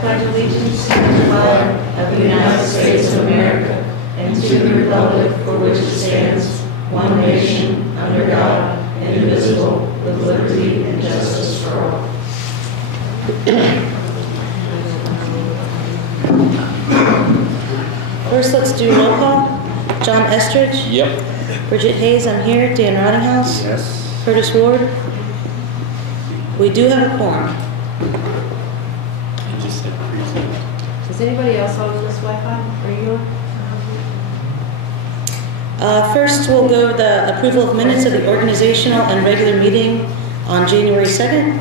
pledge allegiance to the flag of the United States of America and to the republic for which it stands, one nation, under God, indivisible, with liberty and justice for all. First, let's do roll call. John Estridge? Yep. Bridget Hayes, I'm here. Dan Rottinghouse? Yes. Curtis Ward? We do have a quorum. You just said present. Is anybody else on this Wi-Fi? Are you on? First, we'll go the approval of minutes of the organizational and regular meeting on January 2nd.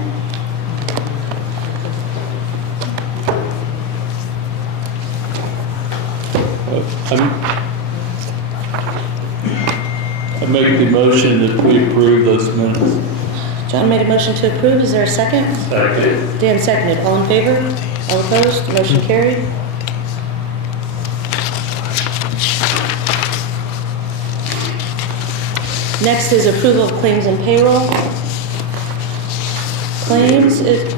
I make the motion that we approve those minutes. John made a motion to approve. Is there a second? Second. Dan seconded. All in favor? All opposed? Motion carried. Next is approval of claims and payroll. Claims is,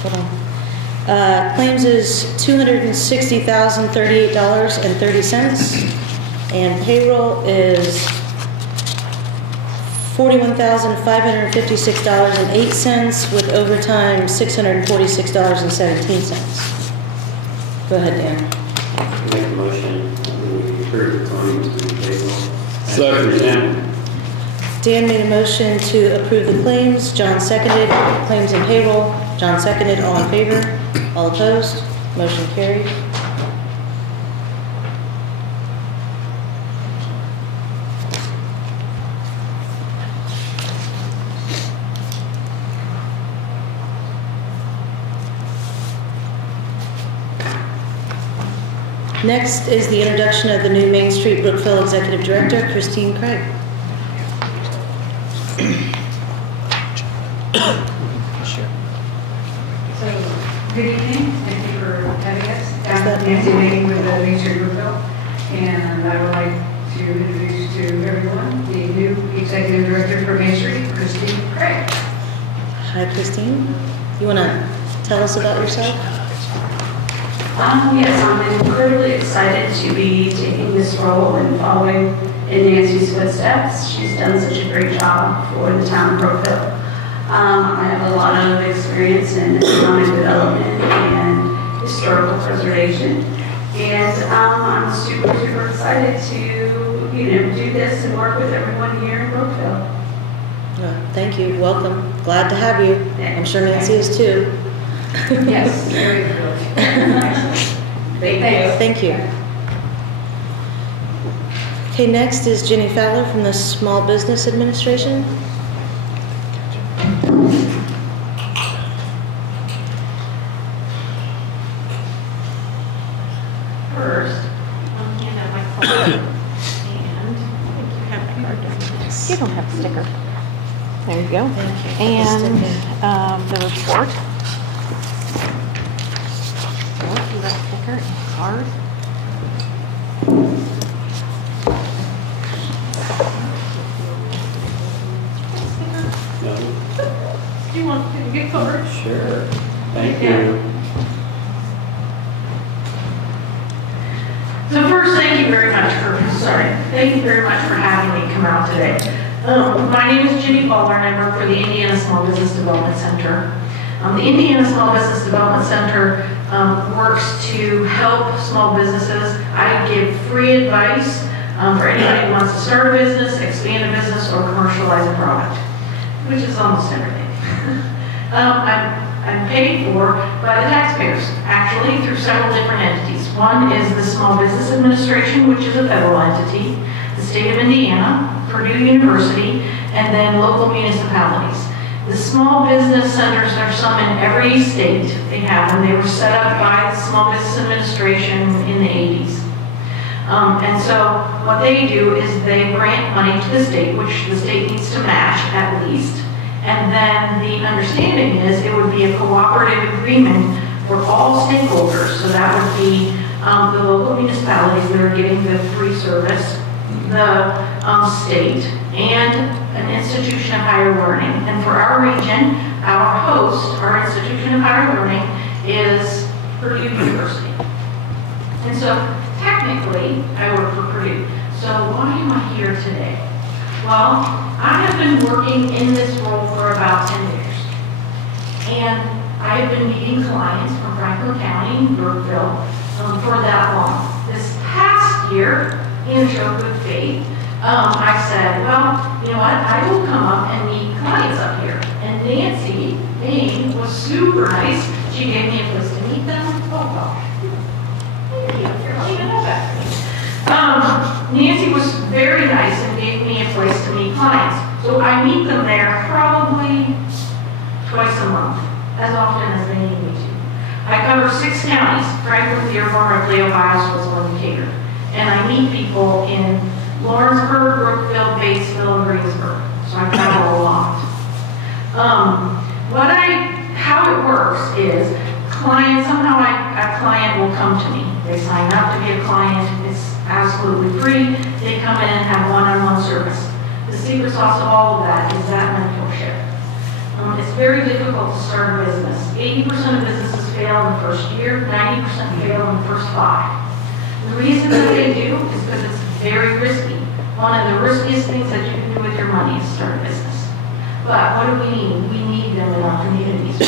hold on. Claims is $260,038.30, and payroll is $41,556.08 with overtime $646.17. Go ahead, Dan. Make a motion that we approve the claims and payroll. Second. Dan made a motion to approve the claims. John seconded. Claims and payroll. John seconded. All in favor? All opposed? Motion carried. Next is the introduction of the new Main Street Brookville Executive Director, Christine Craig. So, good evening. Thank you for having us. I'm Nancy Lane with the Main Street Brookville, and I would like to introduce to everyone the new Executive Director for Main Street, Christine Craig. Hi, Christine. You want to tell us about yourself? Yes, I'm incredibly excited to be taking this role and following in Nancy's footsteps. She's done such a great job for the town of Brookville. I have a lot of experience in economic development and historical preservation, and I'm super excited to do this and work with everyone here in Brookville. Thank you. Welcome. Glad to have you. I'm sure Nancy is too. Yes, very good. Thank you. Okay, next is Ginnie Faller from the Small Business Administration. First, I'll hand out my card. And you have my card down. You don't have a sticker. There you go. Thank you. And the report. Sticker and card. No. Do you want to get covered? Sure. Thank you. So first, thank you very much for having me come out today. My name is Ginnie Faller, and I work for the Indiana Small Business Development Center. The Indiana Small Business Development Center works to help small businesses. I give free advice for anybody who wants to start a business, expand a business, or commercialize a product, which is almost everything. I'm paid for by the taxpayers, actually, through several different entities. One is the Small Business Administration, which is a federal entity, the state of Indiana, Purdue University, and then local municipalities. The small business centers are some in every state. They have them. They were set up by the Small Business Administration in the 80s. And so what they do is they grant money to the state, which the state needs to match at least. And then the understanding is it would be a cooperative agreement for all stakeholders. So that would be the local municipalities that are getting the free service, the state, and an institution of higher learning. And for our region, our host, our institution of higher learning, is Purdue University. And so technically, I work for Purdue. So why am I here today? Well, I have been working in this role for about 10 years. And I have been meeting clients from Franklin County, Brookville, for that long. This past year, in show good faith, I said, well, you know what, I will come up and meet clients up here. And Nancy Payne was super nice. She gave me a place to meet them. Oh, well. Thank you. You're not even know that. Nancy was very nice and gave me a place to meet clients. So I meet them there probably twice a month, as often as they need me to. I cover 6 counties, Franklin, Dearborn, Ripley, Ohio, Switzerland, and Decatur. And I meet people in Lawrenceburg, Brookville, Batesville, and Greensburg. So I travel a lot. How it works is somehow a client will come to me. They sign up to be a client. It's absolutely free. They come in and have one-on-one service. The secret sauce of all of that is that mentorship. It's very difficult to start a business. 80% of businesses fail in the first year, 90% fail in the first 5. The reason that they do is because it's very risky. One of the riskiest things that you can do with your money is start a business. But what do we need? We need them in our communities.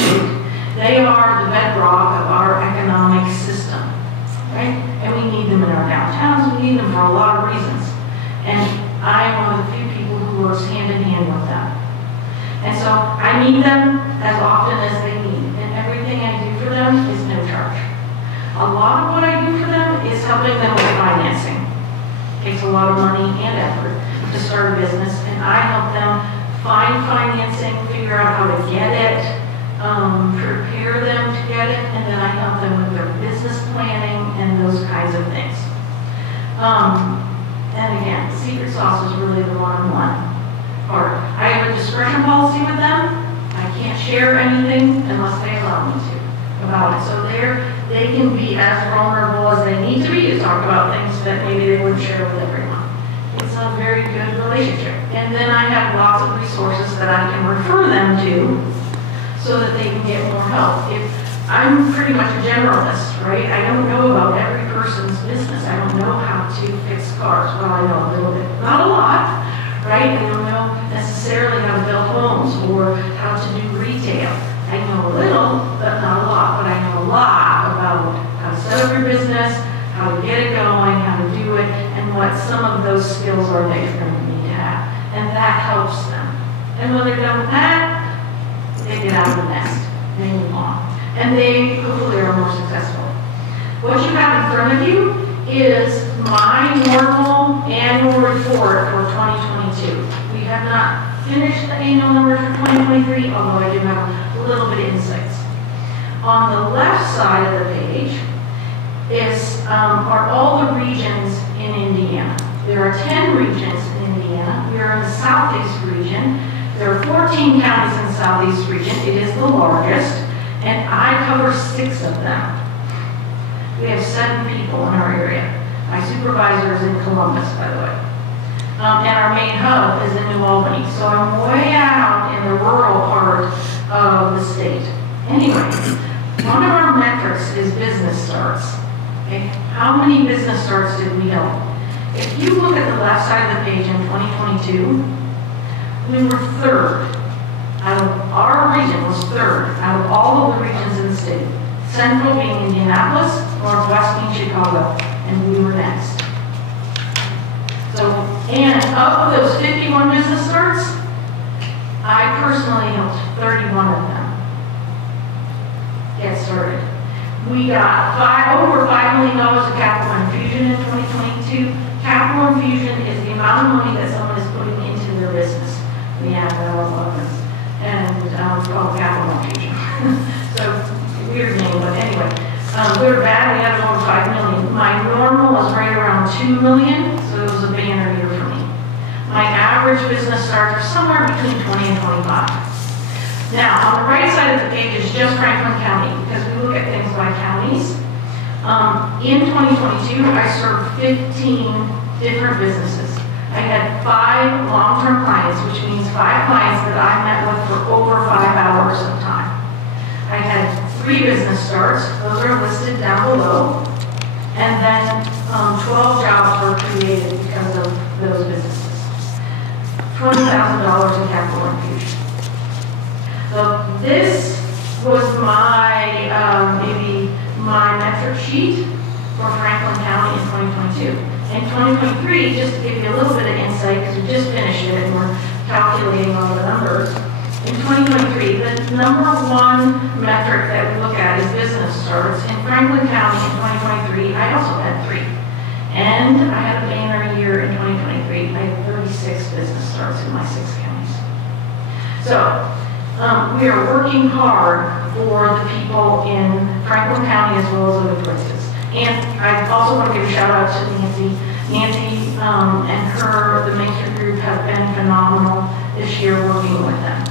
They are the bedrock of our economic system, right? And we need them in our downtowns. We need them for a lot of reasons. And I am one of the few people who works hand in hand with them. And so I meet them as often as they need. And everything I do for them is no charge. A lot of what I do for them is helping them with financing. It takes a lot of money and effort to start a business, and I help them find financing, figure out how to get it, prepare them to get it, and then I help them with their business planning and those kinds of things. And again, the secret sauce is really the one-on-one part. I have a discretion policy with them. I can't share anything unless they allow me to about it. So they can be as vulnerable as they need to be to talk about things that maybe they wouldn't share with everyone. It's a very good relationship. And then I have lots of resources that I can refer them to so that they can get more help. I'm pretty much a generalist, right? I don't know about every person's business. I don't know how to fix cars. Well, I know a little bit, not a lot, right? I don't know necessarily how to build homes or how to do retail. I know a little, but not a lot. But I know a lot about how to set up your business, how to get it going, how to do it, and what some of those skills are that you're going to need to have. And that helps them. And when they're done with that, they get out of the nest. They move on. And they hopefully are more successful. What you have in front of you is my normal annual report for 2022. We have not finished the annual numbers for 2023, although I do have a little bit of insights. On the left side of the page are all the regions in Indiana. There are 10 regions in Indiana. We are in the Southeast region. There are 14 counties in the Southeast region. It is the largest, and I cover 6 of them. We have 7 people in our area. My supervisor is in Columbus, by the way. And our main hub is in New Albany. So I'm way out in the rural part of the state. Anyway, one of our metrics is business starts. Okay? How many business starts did we help? If you look at the left side of the page in 2022, we were 3rd. Our region was 3rd out of all of the regions in the state. Central being Indianapolis, Northwest being Chicago, and we were next. So, and of those 51 business starts, I personally helped 31 of them get started. We got over $5 million of capital infusion in 2022. Capital infusion is the amount of money that someone is putting into their business. We have that all of us. And it's called capital infusion. So, weird name, but anyway. Good or bad, we had over $5 million. My normal was right around $2 million, so it was a banner year for me. My average business starts are somewhere between 20 and 25. Now, on the right side of the page is just Franklin County, because we look at things by counties. In 2022, I served 15 different businesses. I had 5 long-term clients, which means 5 clients that I met with for over 5 hours of time. I had 3 business starts, those are listed down below, and then 12 jobs were created because of those businesses. $20,000 in capital infusion. So this was my, maybe my metric sheet for Franklin County in 2022. In 2023, just to give you a little bit of insight, because we just finished it and we're calculating all the numbers. In 2023, the number 1 metric that we look at is business starts. In Franklin County in 2023, I also had 3. And I had a banner year in 2023. I had 36 business starts in my 6 counties. So we are working hard for the people in Franklin County as well as other places. And I also want to give a shout out to Nancy. Nancy and the Main Street Group have been phenomenal this year working with them.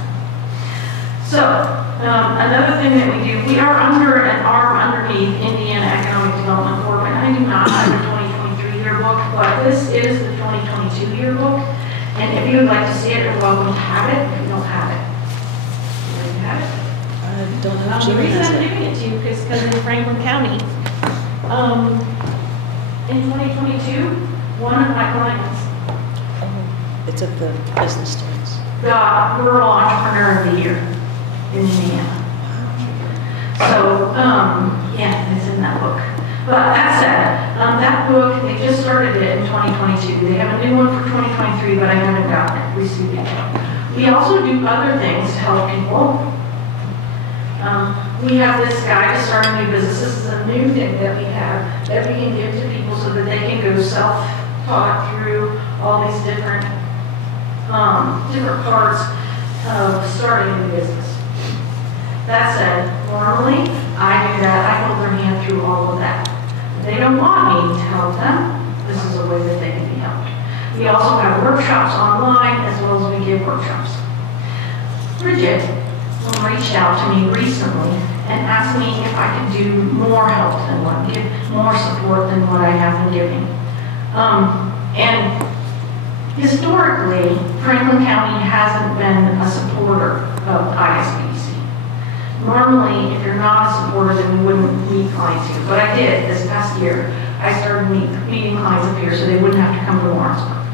So, another thing that we do, we are under an arm underneath Indiana Economic Development Corp, and I do not have a 2023 yearbook, but this is the 2022 yearbook. And if you would like to see it, you're welcome to have it. If you don't have it, you have it. I don't know. The reason I'm giving it to you is because in Franklin County, in 2022, one of my clients It's of the business starts. got Rural Entrepreneur of the Year in Indiana. So, yeah, it's in that book. But that said, that book, they just started it in 2022. They have a new one for 2023, but I haven't gotten it, received it. We also do other things to help people. We have this guide to starting new businesses. This is a new thing that we have that we can give to people so that they can go self-taught through all these different parts of starting a new business. That said, normally I do that. I hold their hand through all of that. If they don't want me to help them, this is a way that they can be helped. We also have workshops online as well as we give workshops. Bridget reached out to me recently and asked me if I could do more help than what, give more support than what I have been giving. And historically, Franklin County hasn't been a supporter of ISBC. Normally, if you're not a supporter, then we wouldn't meet clients here. But I did this past year. I started meeting clients up here so they wouldn't have to come to Lawrenceburg.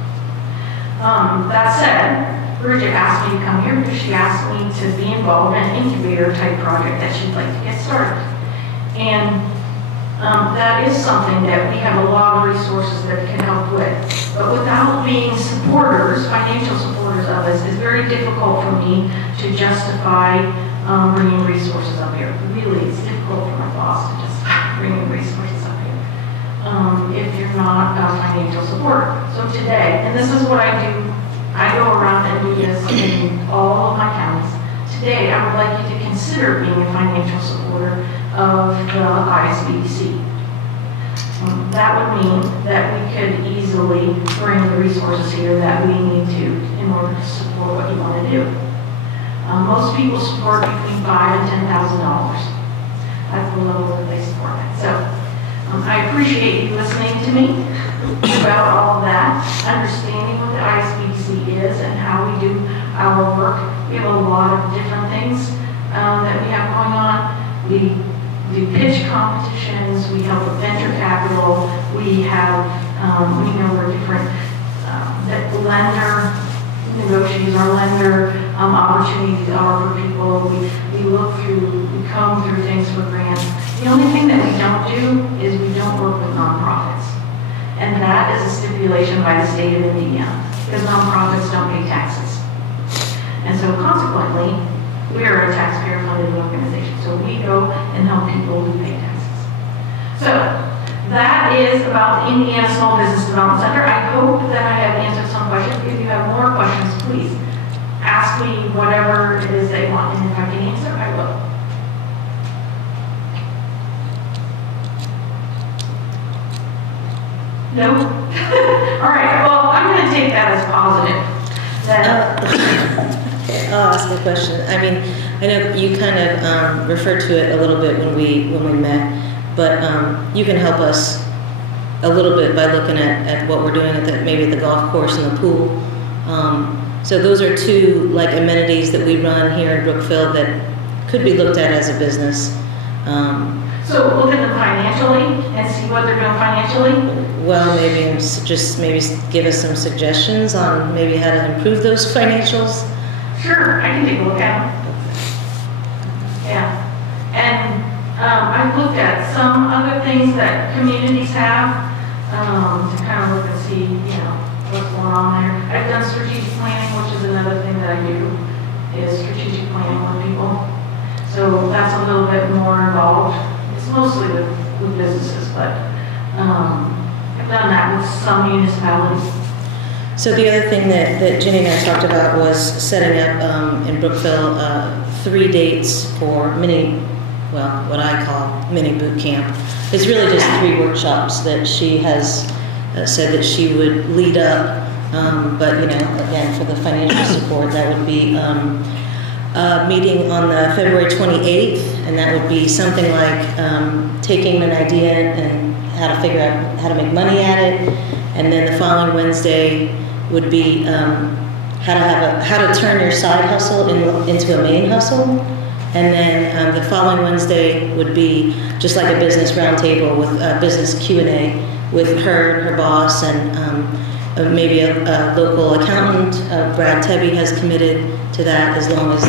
That said, Bridget asked me to come here because she asked me to be involved in an incubator type project that she'd like to get started. And that is something that we have a lot of resources that can help with. But without being supporters, financial supporters of us, it's very difficult for me to justify bringing resources up here. Really, it's difficult for my boss to justify bringing resources up here if you're not a financial supporter. So today, and this is what I do, I go around and do this in all of my counties. Today, I would like you to consider being a financial supporter of the ISBC. That would mean that we could easily bring the resources here that we need to in order to support what you want to do. Most people support between $5,000 and $10,000. That's the level that they support at. So I appreciate you listening to me about all of that, understanding what the ISBC is and how we do our work. We have a lot of different things that we have going on. We do pitch competitions, we help with venture capital, we have, we know we're different, that lender negotiations, our lender opportunities are for people. We look through, we comb through things for grants. The only thing that we don't do is we don't work with nonprofits. And that is a stipulation by the state of Indiana, because nonprofits don't pay taxes. And so consequently, we are a taxpayer-funded organization. So we go and help people who pay taxes. So that is about the Indiana Small Business Development Center. I hope that I have answered some questions. If you have more questions, please ask me whatever it is they want. And if I can answer, I will. No? All right, well, I'm going to take that as positive. I'll ask a question. I mean, I know you kind of referred to it a little bit when we met, but you can help us a little bit by looking at what we're doing at maybe at the golf course and the pool. So those are two like amenities that we run here in Brookville that could be looked at as a business. So look at them financially and see what they're doing financially. Well, maybe just maybe give us some suggestions on maybe how to improve those financials. Sure, I can take a look at them. Yeah. And I've looked at some other things that communities have to kind of look and see, what's going on there. I've done strategic planning, which is another thing that I do, is strategic planning with people. So that's a little bit more involved. It's mostly with businesses, but I've done that with some municipalities. So the other thing that Ginny and I talked about was setting up in Brookville 3 dates for what I call mini boot camp. It's really just 3 workshops that she has said that she would lead up. But again, for the financial support, that would be meeting on the February 28th, and that would be something like taking an idea and how to figure out how to make money at it, and then the following Wednesday would be how to turn your side hustle into a main hustle, and then the following Wednesday would be just like a business roundtable with business Q&A with her boss, and maybe a local accountant. Brad Tebby has committed to that as long as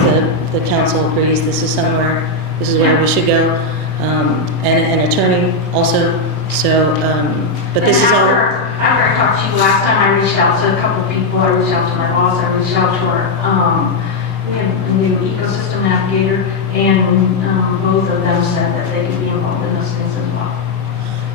the council agrees this is where we should go, and an attorney also. So, but this is all. After I talked to you last time, I reached out to a couple of people. I reached out to my boss. I reached out to our we have a new ecosystem navigator, and both of them said that they could be involved in those things as well.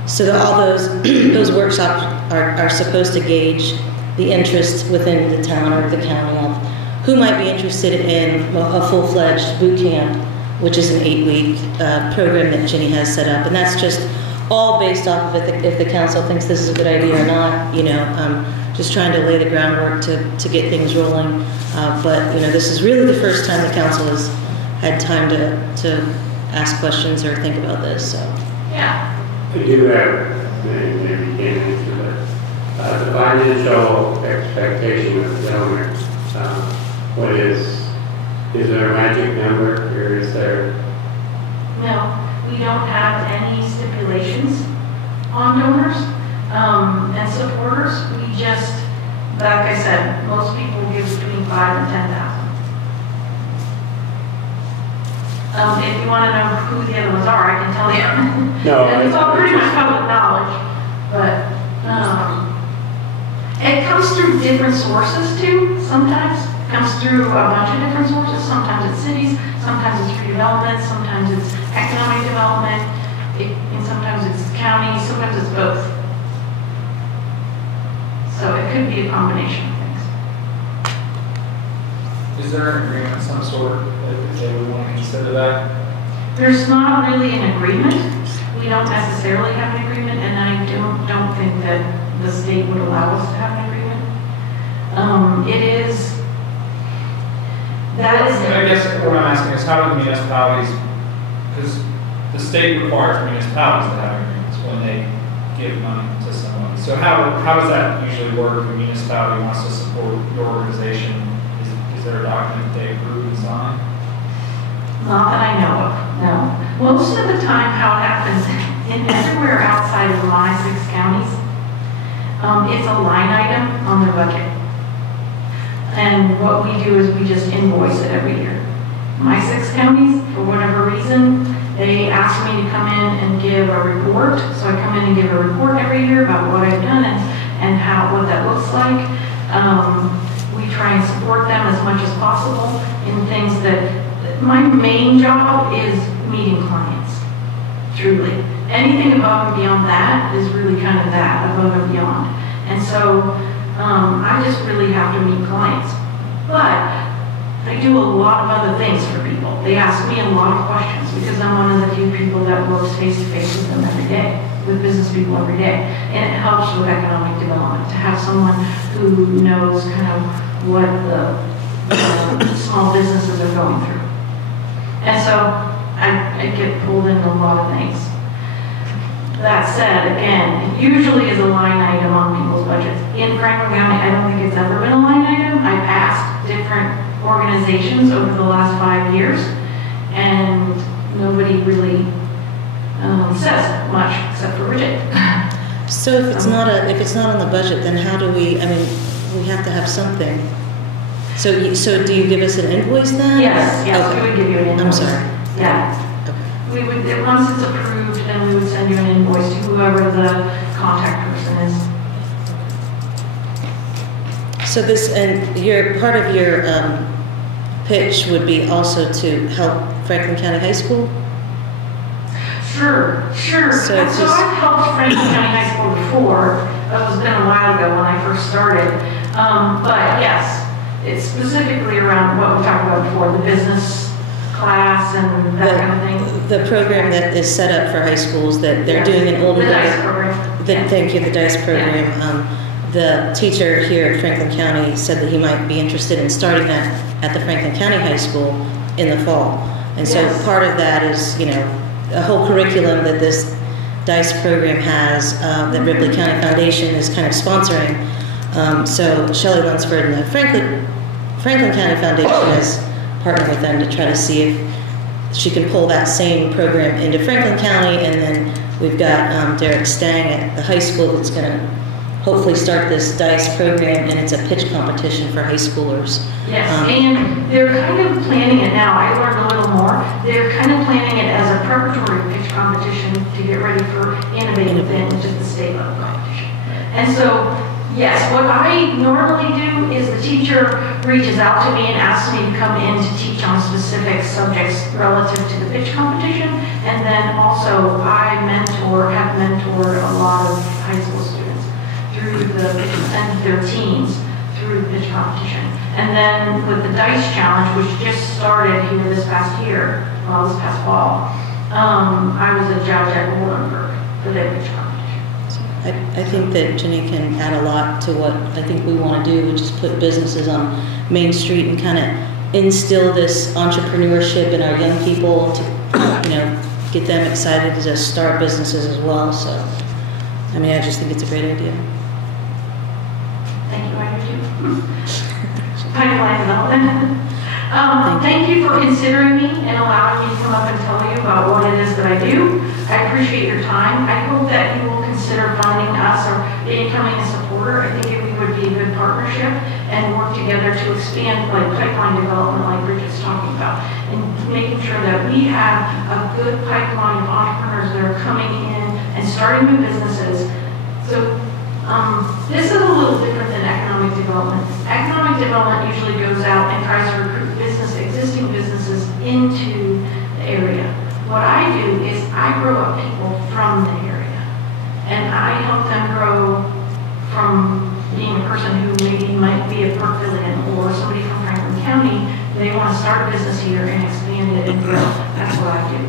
So all those workshops are supposed to gauge the interest within the town or the county of who might be interested in a full-fledged boot camp, which is an 8-week program that Ginny has set up, and that's just all based off of if the council thinks this is a good idea or not. Just trying to lay the groundwork to get things rolling. But this is really the first time the council has had time to ask questions or think about this. So yeah. I do have, maybe you can't answer that, the financial expectation of the donor. What is there a magic number, or is there? No, we don't have any stipulations on donors and supporters. We just, like I said, most people give between $5,000 and $10,000. If you want to know who the other ones are, I can tell you. No, and it's all pretty much public knowledge, but it comes through different sources too. Sometimes it comes through a bunch of different sources. Sometimes it's cities, sometimes it's redevelopment, sometimes it's economic development, and sometimes it's county, sometimes it's both. So it could be a combination of things. Is there an agreement of some sort that they would want to consider that? There's not really an agreement. We don't necessarily have an agreement, and I don't think that the state would allow us to have an agreement. I guess what I'm asking is how do the municipalities, because the state requires municipalities to have agreements when they give money to someone. So how does that usually work if a municipality wants to support your organization? Is there a document they approve and sign? Not that I know of, no. Most of the time how it happens, and everywhere outside of my 6 counties, it's a line item on their budget. And what we do is we just invoice it every year. My 6 counties, for whatever reason, they ask me to come in and give a report. So I come in and give a report every year about what I've done and what that looks like. We try and support them as much as possible in things that, my main job is meeting clients, truly. Anything above and beyond that is really kind of that, above and beyond. And so I just really have to meet clients. But I do a lot of other things for people. They ask me a lot of questions because I'm one of the few people that works face-to-face with them every day, with business people every day. And it helps with economic development to have someone who knows kind of what the small businesses are going through. And so I get pulled into a lot of things. That said, again, it usually is a line item on people's budgets. In Franklin County, I don't think it's ever been a line item. I've asked different organizations over the last 5 years, and nobody really really says much except for Bridget. So if it's not on the budget, then how do we, I mean, we have to have something. So do you give us an invoice then? Yes, Okay. we would give you an invoice. I'm sorry. Yeah. Okay. We would, once it's approved, then we would send you an invoice to whoever the contact person is. So this, and part of your pitch would be also to help Franklin County High School? Sure. So So, it's just- I've helped Franklin County High School before. That was been a while ago when I first started. But yes, it's specifically around what we talked about before, the business class and that kind of thing. The program that is set up for high schools that they're Yes. doing an older. The DICE program. Thank you, the DICE program. The teacher here at Franklin County said that he might be interested in starting that at the Franklin County High School in the fall. And so Yes. part of that is, a whole curriculum that this DICE program has, that Ripley County Foundation is kind of sponsoring. So Shelley Lunsford and the Franklin County Foundation has partnered with them to try to see if she can pull that same program into Franklin County. And then we've got Derek Stang at the high school that's going to hopefully start this DICE program, and it's a pitch competition for high schoolers. Yes, and they're kind of planning it now. I learned a little more. They're kind of planning it as a preparatory pitch competition to get ready for Innovate Then, which is the state level competition. And so, yes, what I normally do is the teacher reaches out to me and asks me to come in to teach on specific subjects relative to the pitch competition. And then also I have mentored a lot of high school students through and their teams through the pitch competition. And then with the DICE challenge, which just started here this past fall, I was a judge at Ripperger for the pitch competition. I think that Ginny can add a lot to what I think we want to do, which is put businesses on Main Street and kind of instill this entrepreneurship in our young people to, get them excited to just start businesses as well. So, I mean, I just think it's a great idea. Thank you, I do too. Pipeline development. Thank you for considering me and allowing me to come up and tell you about what it is that I do. I appreciate your time. I hope that you will consider funding us or becoming a supporter. I think we would be a good partnership and work together to expand like pipeline development like Bridget's talking about, and making sure that we have a good pipeline of entrepreneurs that are coming in and starting new businesses. So this is a little different than economic development. Economic development usually goes out and tries to recruit existing businesses into the area. What I do is I grow up people from the area, and I help them grow from being a person who maybe might be a Brookvillian or somebody from Franklin County. They want to start a business here and expand it and grow. That's what I do.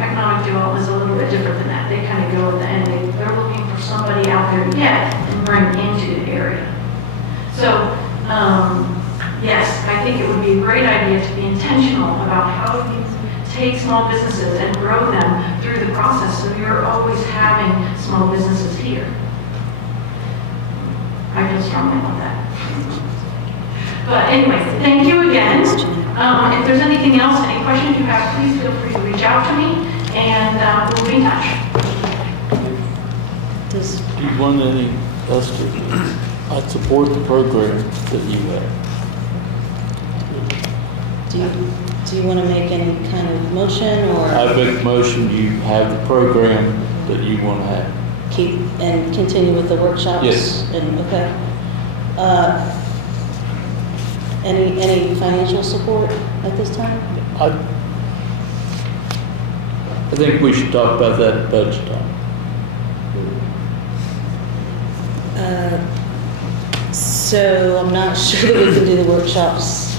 Economic development is a little bit different than that. They kind of go at the end. They're looking for somebody out there to get and bring into the area. So, yes, I think it would be a great idea to be intentional about how you take small businesses and grow them through the process so you're always having small businesses here. I feel strongly about that. But anyway, thank you again. If there's anything else, any questions you have, please feel free to reach out to me, and we'll be in touch. Do you want us to, I support the program that you have. Do you want to make any kind of motion or I make a motion, you have the program that you want to have. keep and continue with the workshops? Yes. And okay. Any financial support at this time? I think we should talk about that at budget time. So I'm not sure that we can do the workshops.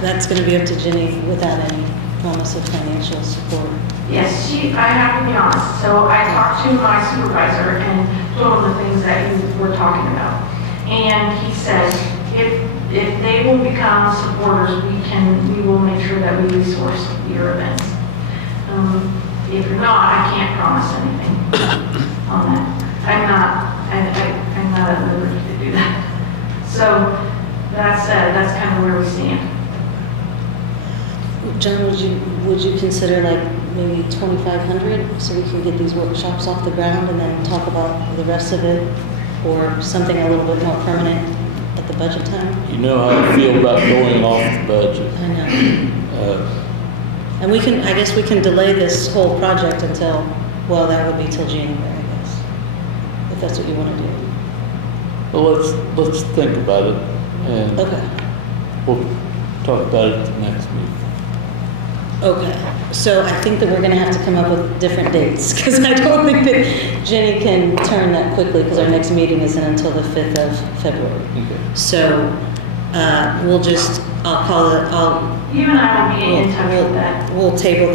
That's going to be up to Ginny without any promise of financial support. Yes, I have to be honest. So I talked to my supervisor and told him the things that you were talking about. And he said, if they will become supporters, we will make sure that we resource your events. If you're not, I can't promise anything on that. I'm not at liberty to do that. So that's kind of where we stand. John, would you consider like maybe 2,500 so we can get these workshops off the ground and then talk about the rest of it, or something a little bit more permanent at the budget time? You know how I feel about going off the budget. I know. And we can, I guess we can delay this whole project until, well, that would be till January, I guess, if that's what you want to do. Well, let's think about it, and Okay. we'll talk about it at the next meeting. Okay, so I think that we're gonna have to come up with different dates, because I don't think that Jenny can turn that quickly, because our next meeting isn't until the 5th of February. Okay. So, I'll call it, You and I will be in touch with that. we'll table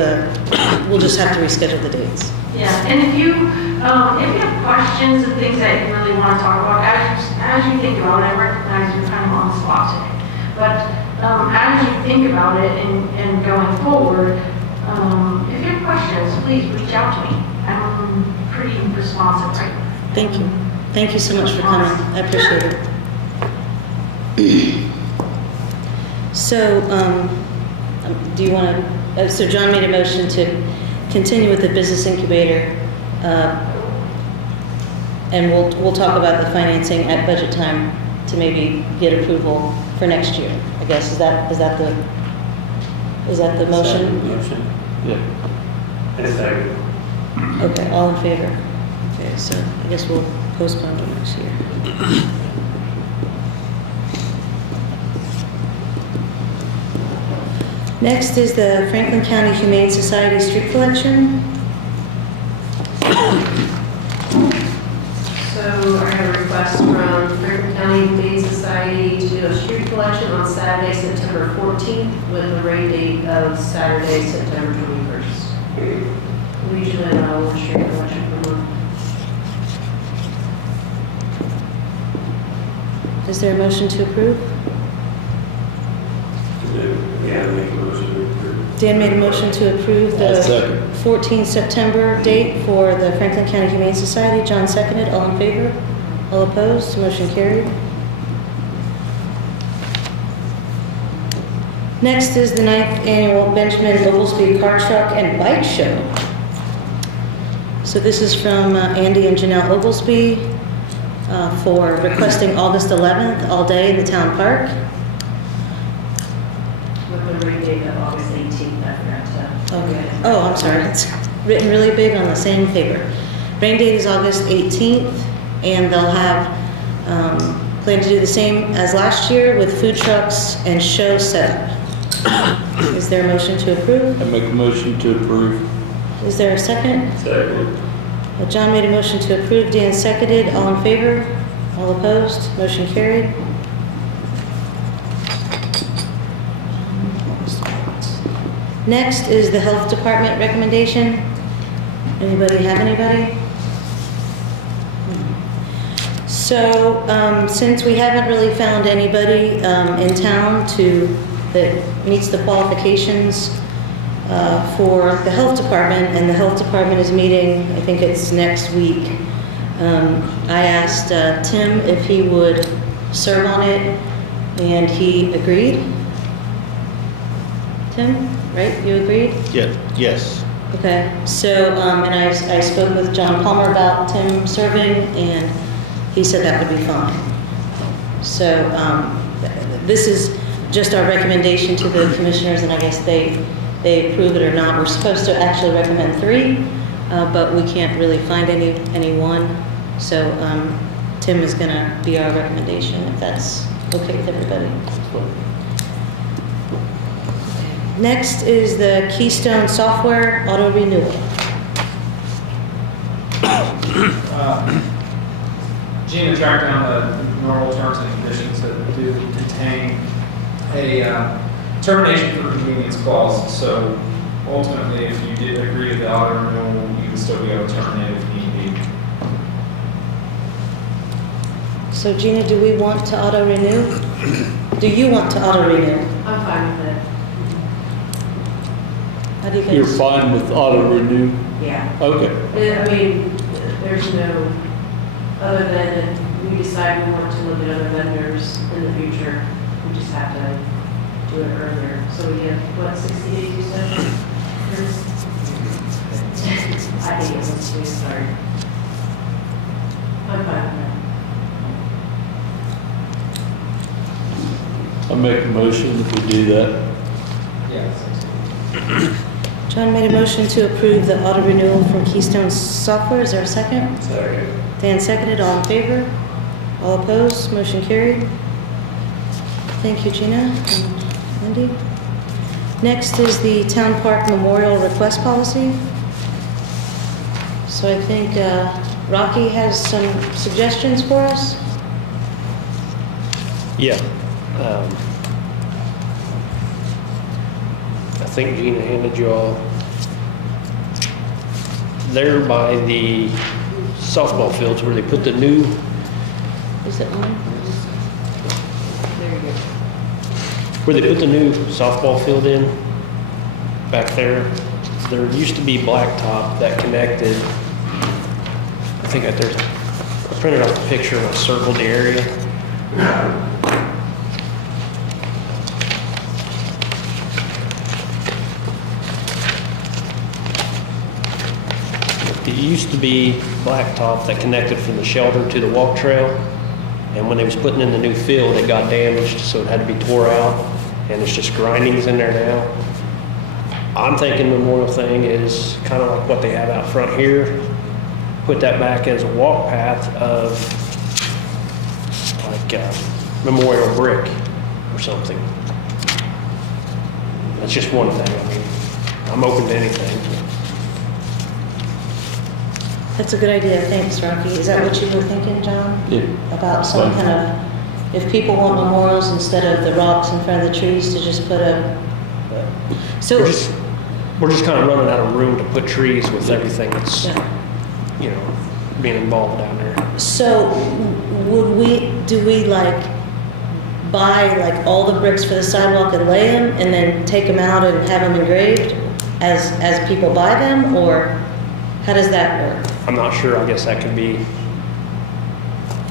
we'll just have to reschedule the dates. Yeah, and if you have questions and things that you really want to talk about, as you think about it, I recognize you're kind of on the spot today, but as you think about it and going forward, if you have questions, please reach out to me. I'm pretty responsive right now. Thank you. Thank you so much for coming. I appreciate it. So, do you want to, so John made a motion to continue with the business incubator, and we'll talk about the financing at budget time to maybe get approval for next year. I guess is that the motion? Motion. Yeah. And a second. Okay, all in favor? Okay, so I guess we'll postpone to next year. Next is the Franklin County Humane Society street collection. So I have a request from Franklin County Humane Society to do a street collection on Saturday, September 14th, with a rain date of Saturday, September 21st. We usually allow one street collection per month. Is there a motion to approve? Yeah, make a motion to approve. Dan made a motion to approve I'll the second. 14 September date for the Franklin County Humane Society. John seconded. All in favor? All opposed? Motion carried. Next is the 9th annual Benjamin Oglesby Car Truck and Bike Show. So this is from Andy and Janelle Oglesby for requesting August 11th all day in the town park. With the rain date of August 18th, I forgot to. Okay. Oh, I'm sorry. It's written really big on the same paper. Rain date is August 18th, and they'll have plan to do the same as last year with food trucks and show setup. Is there a motion to approve? I make a motion to approve. Is there a second? Second. John made a motion to approve. Dan seconded. All in favor? All opposed? Motion carried. Next is the Health Department recommendation. Anybody have anybody? So, since we haven't really found anybody in town that meets the qualifications for the Health Department, and the Health Department is meeting, I think it's next week, I asked Tim if he would serve on it, and he agreed. Tim? Right, you agreed? Yeah, yes. Okay, so, and I spoke with John Palmer about Tim serving, and he said that would be fine. So, this is just our recommendation to the commissioners, and I guess they approve it or not. We're supposed to actually recommend 3, but we can't really find any one. So, Tim is gonna be our recommendation, if that's okay with everybody. Next is the Keystone Software Auto Renewal. Gina tracked down the normal terms and conditions that do contain a termination for convenience clause. So ultimately, if you did agree to the auto renewal, you would still be able to terminate if need be. So Gina, do we want to auto renew? Do you want to auto renew? I'm fine with it. How do you guys? You're fine with auto renew? Yeah. Okay. I mean, there's no, other than if we decide we want to look at other vendors in the future, we just have to do it earlier. So we have, what, 60 days you said? I think it was too start. I'm fine with that. I make a motion if we do that. John made a motion to approve the auto renewal for Keystone Software. Is there a second? Second. Dan seconded. All in favor? All opposed? Motion carried. Thank you, Gina and Wendy. Next is the Town Park Memorial Request Policy. So I think Rocky has some suggestions for us. Yeah. I think Gina handed you all there by the softball fields where they put the new, Is it on? There you go. where they put the new softball field in back there. There used to be blacktop that connected. I think there's, I printed off a picture and I circled the area. It used to be blacktop that connected from the shelter to the walk trail, and when they was putting in the new field, it got damaged, so it had to be tore out, and it's just grindings in there now. I'm thinking Memorial thing is kind of like what they have out front here. Put that back as a walk path of like Memorial brick or something. That's just one thing. I mean, I'm open to anything. That's a good idea. Thanks, Rocky. Is that what you were thinking, John? Yeah. About some kind of, if people want memorials instead of the rocks in front of the trees, to just put a, so. We're just kind of running out of room to put trees with everything that's, Yeah. you know, being involved down there. So do we like buy like all the bricks for the sidewalk and lay them and then take them out and have them engraved as people buy them, or how does that work? I'm not sure. I guess that could be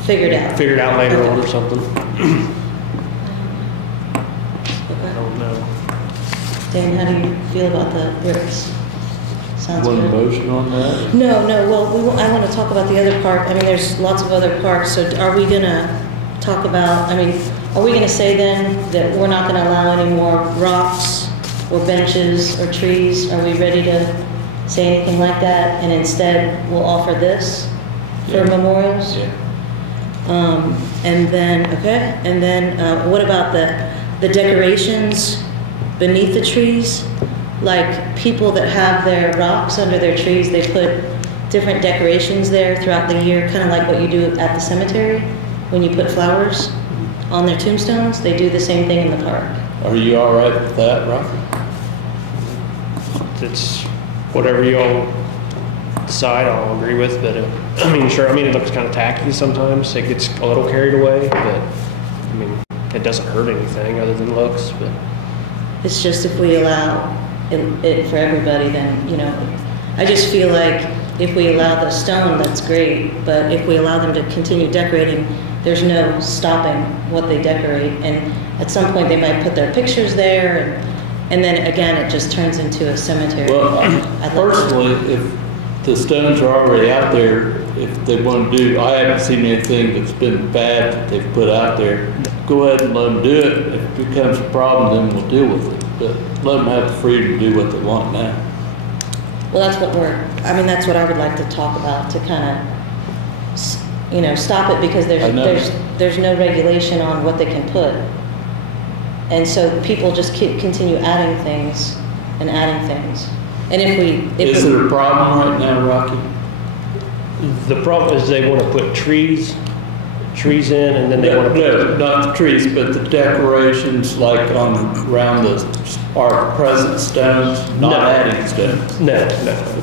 Figured out. figured out later Okay. on or something. I Okay. don't know. Dan, how do you feel about the bricks? Sounds Want a good. motion on that? No, well, I want to talk about the other part. I mean, there's lots of other parks, so are we gonna talk about, I mean, are we gonna say then that we're not gonna allow any more rocks or benches or trees? Are we ready to say anything like that? And instead, we'll offer this for Yeah. memorials? Yeah. And then, what about the decorations beneath the trees? Like people that have their rocks under their trees, they put different decorations there throughout the year, kind of like what you do at the cemetery when you put flowers on their tombstones. They do the same thing in the park. Are you all right with that, Rocky? It's whatever you all decide. I'll agree with, but I mean, sure. I mean, it looks kind of tacky sometimes. It gets a little carried away, but I mean, it doesn't hurt anything other than looks. But It's just if we allow it for everybody, then, you know, I just feel like if we allow the stone, that's great, but if we allow them to continue decorating, there's no stopping what they decorate. And at some point, they might put their pictures there, and then again, it just turns into a cemetery. Well, personally, if the stones are already out there, if they want to do, I haven't seen anything that's been bad that they've put out there. Go ahead and let them do it. If it becomes a problem, then we'll deal with it. But let them have the freedom to do what they want now. Well, that's what I would like to talk about, to kind of, you know, stop it, because I know. there's no regulation on what they can put. And so people just continue adding things and adding things. And Is it a problem right now, Rocky? the problem is they want to put trees in, and then they want to No, not the trees, but the decorations like around our present stones, not No. adding stones. no.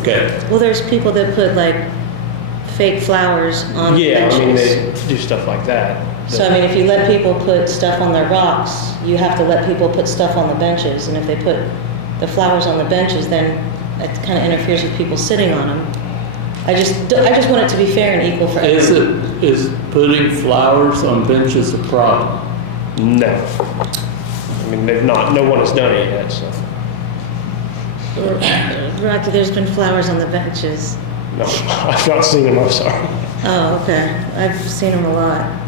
Okay. well, there's people that put like fake flowers on Yeah, benches. I mean, they do stuff like that. So, I mean, if you let people put stuff on their rocks, you have to let people put stuff on the benches. And if they put the flowers on the benches, then it kind of interferes with people sitting on them. I just want it to be fair and equal for everyone. Is putting flowers on benches a problem? No. I mean, no one has done it yet, so. Rocky, there's been flowers on the benches. No, I've not seen them, I'm sorry. Oh, okay. I've seen them a lot.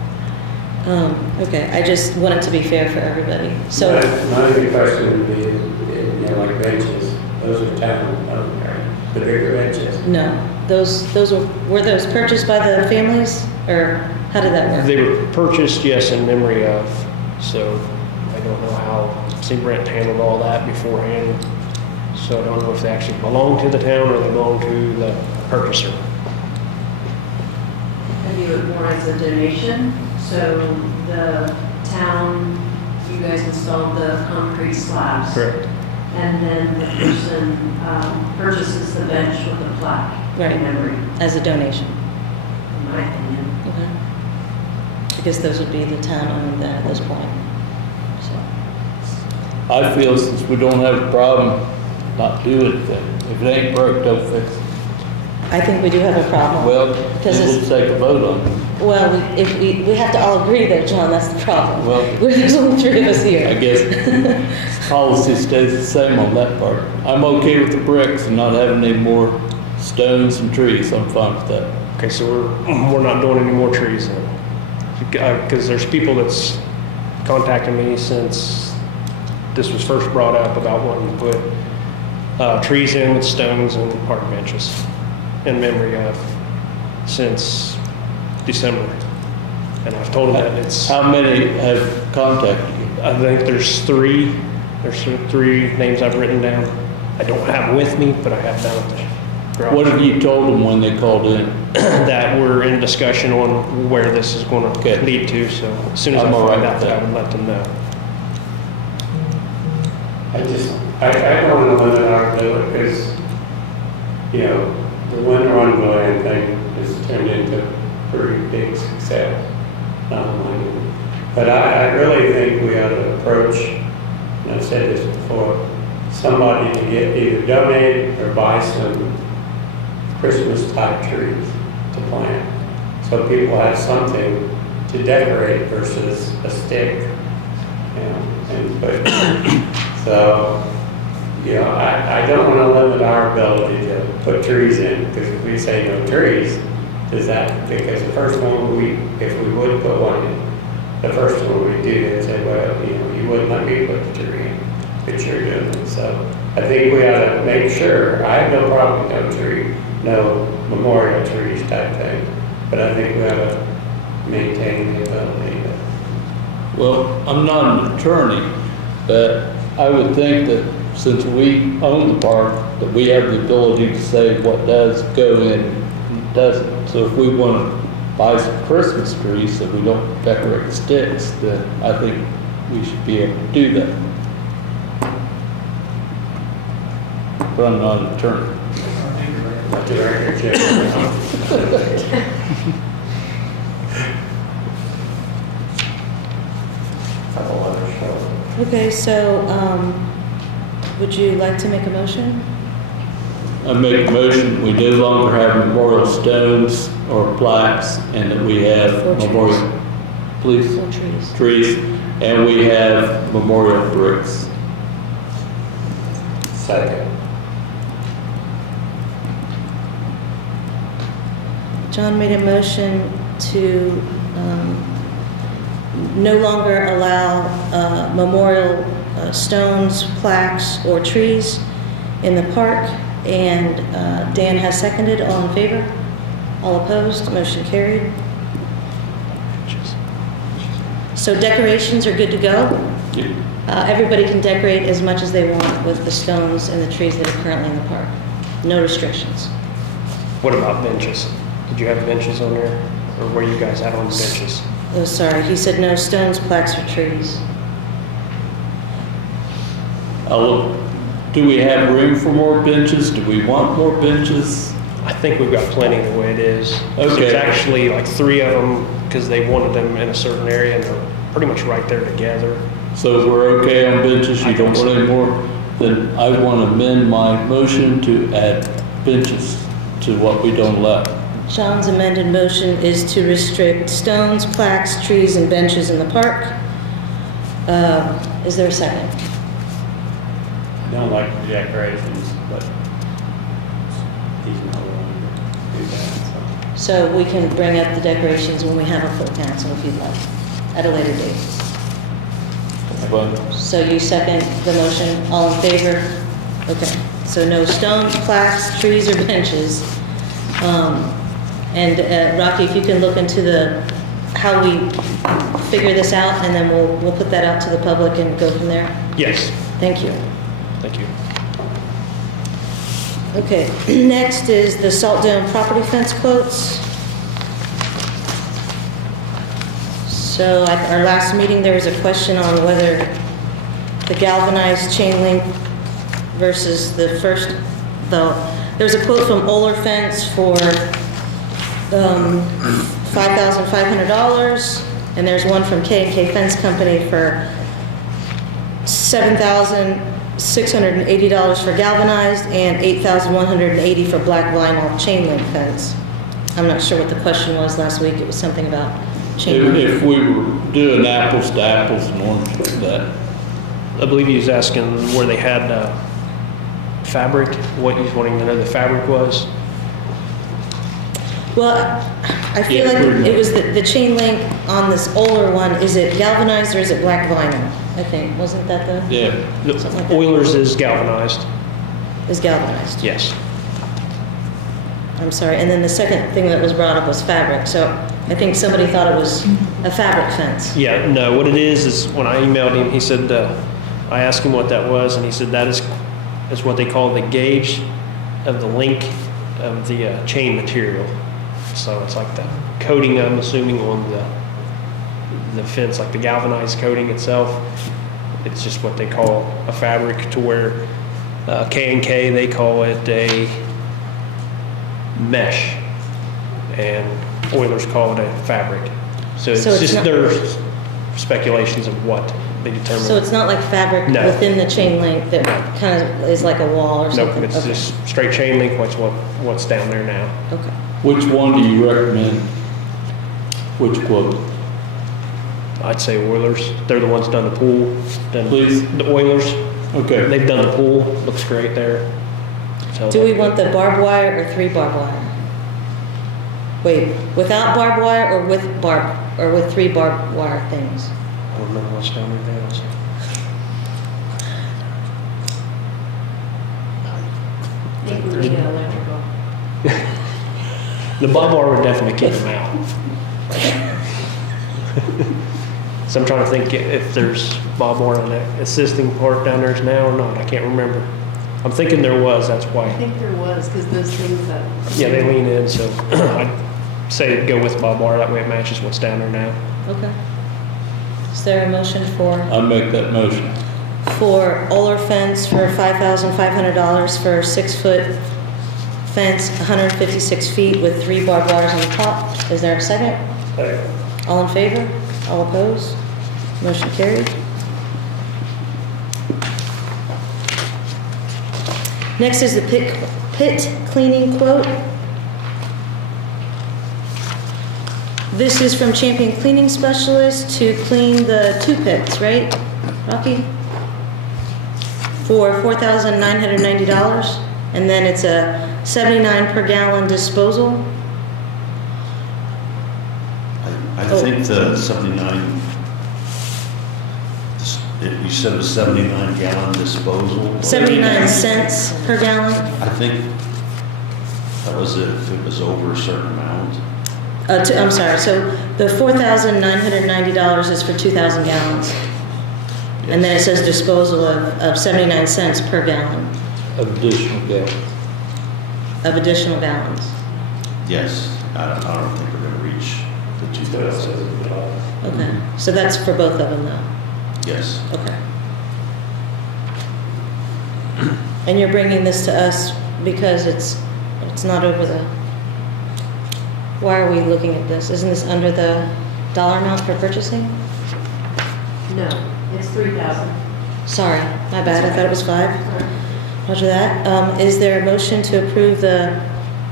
Okay, I just want it to be fair for everybody. So, my only question would be, you know, like benches, those are town, right? The bigger benches. no, those were those purchased by the families, or how did that work? They were purchased, yes, in memory of, so I don't know how, see, Brent handled all that beforehand. So I don't know if they actually belong to the town or they belong to the purchaser. I view it more as a donation. So the town, you guys installed the concrete slabs. Correct. And then the person purchases the bench with a plaque. Right. In memory, As a donation. in my opinion. Okay. I guess those would be the town owned then at this point. So, I feel since we don't have a problem, not do it then. If it ain't broke, don't fix it. I think we do have a problem. Well, Because we'll it's- take a vote on it. Well, if we have to all agree though, John, that's the problem. Well- There's only 3 of us I here. guess policy stays the same on that part. I'm okay with the bricks and not having any more stones and trees. I'm fine with that. Okay, so we're not doing any more trees then? Because there's people that's contacted me since this was first brought up about wanting to put trees in with stones and park benches in memory of since December. And I've told them that it's, How many have contacted you? I think there's 3 names I've written down. I don't have them with me, but I have down at the garage. What have you told them when they called in? That we're in discussion on where this is going to Okay. lead to, so as soon as I'm I all find right out with that, I that. would let them know. I don't want to limit our ability because, you know, the winter wonderland thing has turned into pretty big success. But I really think we ought to approach, and I've said this before, somebody to get either donate or buy some Christmas type trees to plant. So people have something to decorate versus a stick. You know, so, you know, I don't want to limit our ability to put trees in, because if we say no trees, does that, because the first one if we would put one in, the first one we do, they'd say, well, you know, you wouldn't let me put the tree in, but you're doing it. So I think we ought to make sure, I have no problem with no memorial trees type thing, but I think we ought to maintain the ability to. Well, I'm not an attorney, but I would think that since we own the park, that we have the ability to say what does go in and doesn't. So if we want to buy some Christmas trees so we don't decorate sticks, then I think we should be able to do that. But I'm not an attorney. Let the record show. Couple other shows. Okay, so would you like to make a motion? I make a motion, we no longer have memorial stones or plaques, and that we have Or trees. memorial, please, Or trees? trees, and we have memorial bricks. Second. John made a motion to no longer allow memorial stones, plaques, or trees in the park, and Dan has seconded. All in favor? All opposed? Motion carried. So decorations are good to go. Everybody can decorate as much as they want with the stones and the trees that are currently in the park. No restrictions. What about benches? Did you have benches on there? Or were you guys out on the benches? Oh, sorry. He said no stones, plaques, or trees. Do we have room for more benches? Do we want more benches? I think we've got plenty the way it is. Okay. There's actually like 3 of them because they wanted them in a certain area and they're pretty much right there together. So we're okay on benches, you don't want any more? Then I want to amend my motion to add benches to what we don't allow. John's amended motion is to restrict stones, plaques, trees, and benches in the park. Is there a second? I don't like the decorations, but he's not willing to do that, So we can bring up the decorations when we have a full council if you'd like, at a later date. But So you second the motion, all in favor? Okay, so no stones, plaques, trees, or benches. And Rocky, if you can look into how we figure this out, and then we'll put that out to the public and go from there. Yes, Thank you. thank you. Okay, next is the Salt Dome property fence quotes. So at our last meeting, there was a question on whether the galvanized chain link versus the first, there's a quote from Oler Fence for $5,500, and there's one from K&K Fence Company for $7,680 for galvanized and $8,180 for black vinyl chain link fence. I'm not sure what the question was last week. It was something about chain link. if we were doing apples to apples and oranges like that, I believe he was asking where they had fabric, what he's wanting to know the fabric was. Well, I feel Yeah, like pretty it was the chain link on this Oler one. Is it galvanized or is it black vinyl? I think, wasn't that the? yeah. Something like that. Oilers is galvanized, Is galvanized. yes. I'm sorry. And then the second thing that was brought up was fabric. So I think somebody thought it was a fabric fence. Yeah, no, what it is when I emailed him, he said, I asked him what that was, and he said that is what they call the gauge of the link of the chain material. So it's like the coating, I'm assuming, on the fence, like the galvanized coating itself. It's just what they call a fabric, to where K&K, they call it a mesh, and Oilers call it a fabric. So it's So it's just not- their speculations of what they determine. So it's not like fabric No. within the chain link that kind of is like a wall or Nope, something? it's Okay. just straight chain link, what's down there now. Okay. Which one do you recommend? Which quote? I'd say Oilers, they're the ones done the pool. Please. The Oilers, Okay. they've done the pool, looks great there. So- Do we want the barbed wire or 3 barbed wire? Wait, without barbed wire or with 3 barbed wire things? I don't remember what's down there now. I think we're looking at electrical. The barbed wire would definitely keep them out. So I'm trying to think if there's barbed wire on that assisting part down there now or not. I can't remember. I'm thinking there was, that's I why. think there was, because those things that. Yeah, they lean in, so I'd say go with barbed wire. That way it matches what's down there now. Okay. Is there a motion I make that motion. for Oler Fence for $5,500 for a 6-foot fence, 156 feet with 3 barbed wires on the top? Is there a second? All in favor? All opposed? Motion carried. Next is the pit cleaning quote. This is from Champion Cleaning Specialist to clean the 2 pits, right, Rocky? For $4,990, and then it's a 79 per gallon disposal. I think the 79, you said it was 79 gallon disposal? 79 cents per gallon. I think that was if it was over a certain amount. I'm sorry, so the $4,990 is for 2,000 gallons. And then it says disposal of 79 cents per gallon Additional gas. of additional gallons. Yes, I don't think we're going to reach the 2,000. Okay, so that's for both of them though? Yes. Okay. And you're bringing this to us because it's not over the, why are we looking at this? Isn't this under the dollar amount for purchasing? No, it's 3,000. Sorry, my bad, I thought it was 5. Roger that. Is there a motion to approve the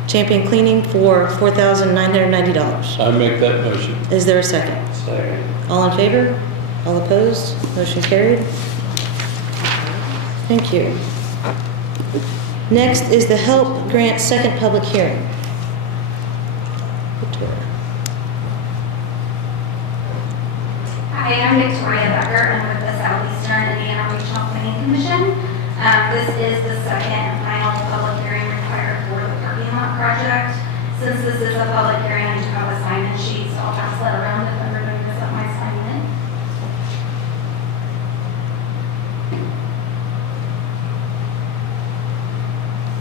Champion Cleaning for $4,990? I make that motion. Is there a second? Second. All in favor? All opposed? Motion carried. Thank you. Next is the HELP Grant second public hearing. Victoria. Hi, I'm Victoria Becker. I'm with the Southeastern Indiana Regional Planning Commission. This is the second and final public hearing required for the parking lot project. Since this is a public hearing, I do have a sign-in sheet, so I'll pass that around if everybody picks up my sign-in.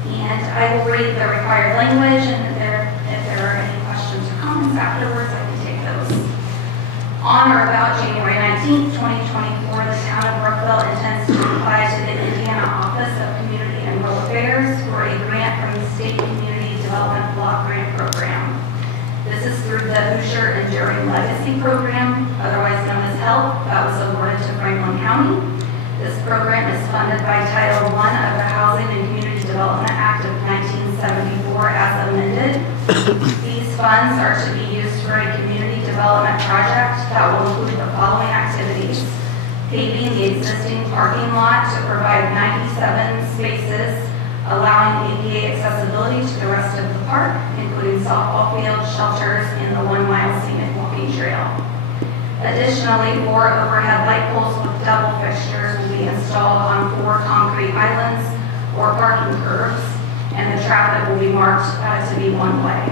And I will read the required language, and if there are any questions or comments afterwards, I can take those. On or about January 19th, 2024, the town of Brookville intends to apply to the Indiana Office of Community and Rural Affairs for a grant from the State Community Development Block Grant Program. This is through the Hoosier Enduring Legacy Program, otherwise known as HELP, that was awarded to Franklin County. This program is funded by Title I of the Housing and Community Development Act of 1974 as amended. These funds are to be used for a community development project that will include the following activities: paving the existing parking lot to provide 97 spaces, allowing ADA accessibility to the rest of the park, including softball fields, shelters, and the 1 mile scenic walking trail. Additionally, 4 overhead light poles with double fixtures will be installed on 4 concrete islands or parking curbs, and the traffic will be marked to be one way.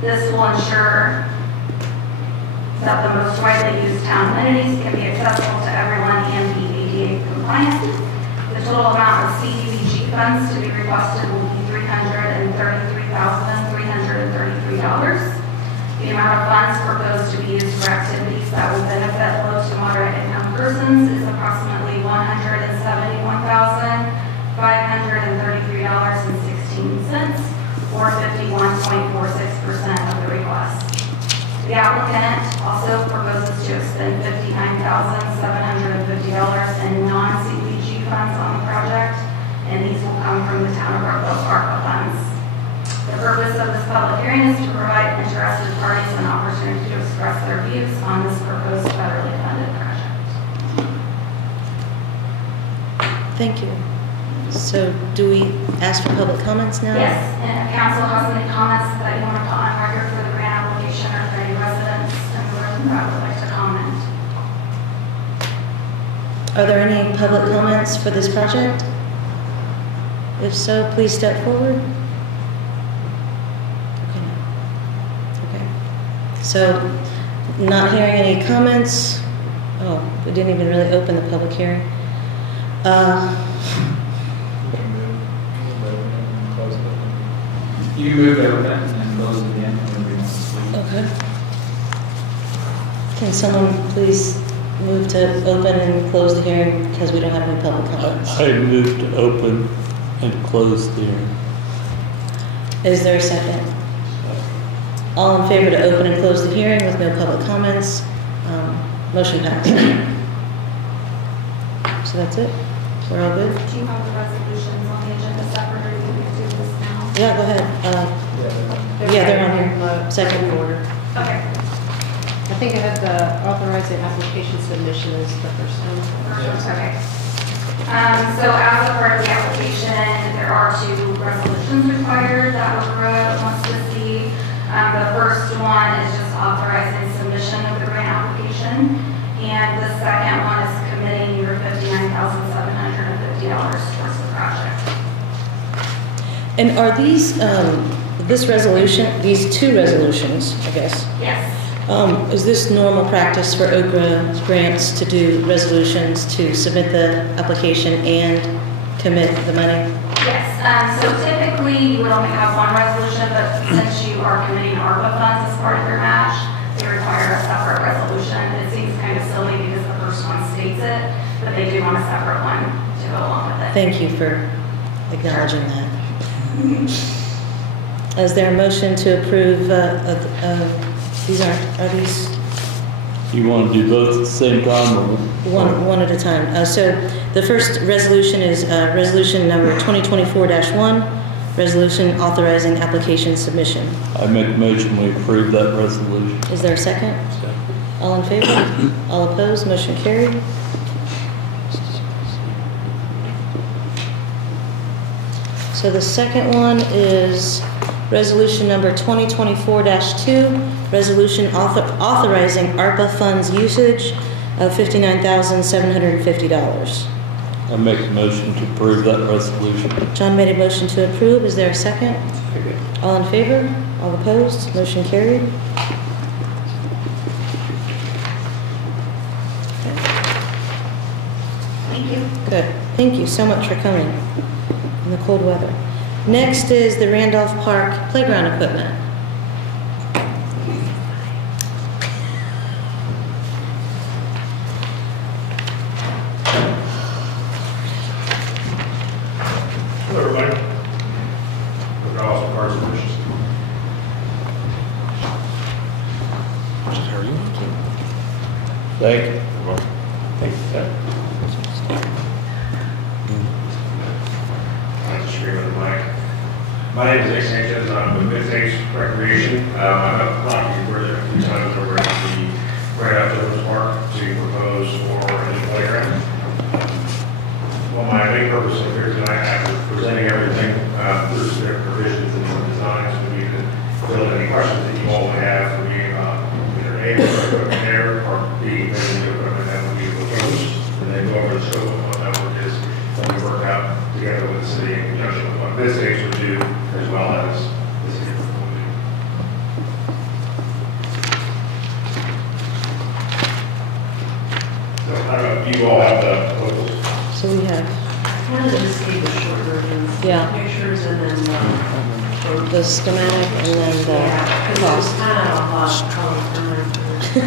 This will ensure that the most widely used town amenities can be accessible to everyone and be ADA compliant. The total amount of CDBG funds to be requested will be $333,333. The amount of funds proposed to be used for activities that will benefit low to moderate income persons is approximately $171,533.16, or 51.46% of the request. The applicant also proposes to expend $59,750 in non-CDBG funds on the project, and these will come from the town of Brookville ARPA funds. The purpose of this public hearing is to provide interested parties an opportunity to express their views on this proposed federally funded project. Thank you. So do we ask for public comments now? Yes, and if council has any comments that you want to put on record for the grant application, or if any residents in the room that would like to comment. Are there any public comments for this project? If so, please step forward. Okay. So, not hearing any comments. Oh, we didn't even really open the public hearing. You can move over that and then close it again. Okay. Can someone please move to open and close the hearing because we don't have any public comments? I move to open and close the hearing. Is there a second? All in favor to open and close the hearing with no public comments? Motion passed. So that's it? We're all good? Do you have the resolutions on the agenda separate, or do you do this now? Yeah, go ahead. Yeah, they're on here. Second order. Okay. I think I had the authorizing application submission is the first one. Okay. So as a part of the application, there are 2 resolutions required that OCRA wants to see. The first one is just authorizing submission of the grant application, and the second one is committing your $59,750 towards the project. And are these, this resolution, these 2 resolutions, I guess? Yes. Is this normal practice for OCRA grants to do resolutions to submit the application and commit the money? Yes. So typically you would only have 1 resolution, but since you are committing ARPA funds as part of your match, they require a separate resolution. It seems kind of silly because the first one states it, but they do want a separate one to go along with it. Thank you for acknowledging that. Is there a motion to approve, these are these? You want to do both at the same time or? One at a time. So the first resolution is resolution number 2024-1, resolution authorizing application submission. I make a motion we approve that resolution. Is there a second? Second. All in favor? All opposed? Motion carried. So the second one is resolution number 2024-2, resolution authorizing ARPA funds usage of $59,750. I make a motion to approve that resolution. John made a motion to approve. Is there a second? Second. All in favor? All opposed? Motion carried. Thank you. Good. Thank you so much for coming in the cold weather. Next is the Randolph Park playground equipment. Hello, everybody. We're all some cars and bushes. How are you? Thank you. You're welcome. Thank you, sir. I'll just scream at the mic. My name is Nick Sanchez. I'm with Mid-Stage Recreation. I've got the property where there are 3 times over at the right after the park to propose for a new playground. Well, my main purpose of here tonight, after presenting everything, there's their provisions and some designs, we need to fill in any questions that you all would have for me about either A, the equipment there, or B, maybe the equipment that would be proposed, and then go over the scope of what that work is when we work out together with the city in conjunction with what this stage would do, as well as the city would do. So I don't know if you all have the proposals. So we have, One of those gave the short versions. Yeah. Pictures and then the schematic and then the Because cost. kind of a lot of color. We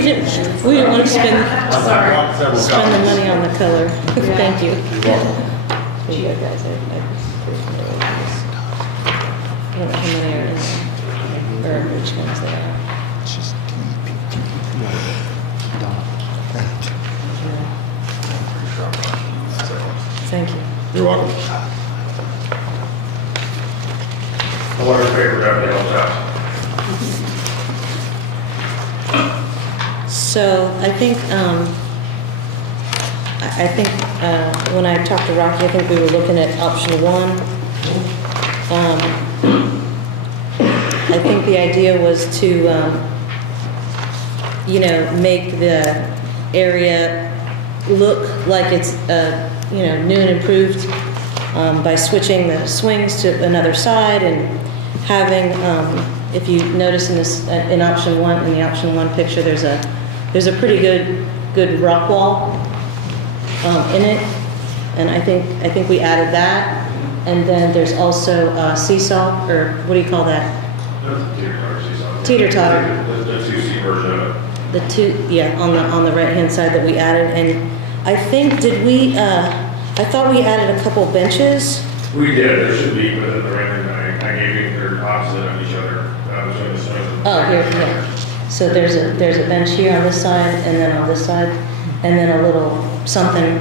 didn't want to spend Sorry. the money on the color. Thank you. You're welcome. Here you go, guys. I don't know how many are in there, or which ones they are. Thank you. You're welcome. A large paper definitely helps out. So I think, when I talked to Rocky, I think we were looking at option 1. I think the idea was to, make the area look like it's, new and improved by switching the swings to another side and having, if you notice in this, in option 1, in the option 1 picture, there's a pretty good rock wall in it, and I think we added that. And then there's also seesaw, or what do you call that? Teeter-totter. The 2C version of it. The 2, yeah, on the right-hand side that we added. And I think, I thought we added a couple benches. We did, there should be within the rendering, I gave you, they're opposite of each other. Oh, here, yeah. So there's a bench here on this side, and then on this side, and then a little something.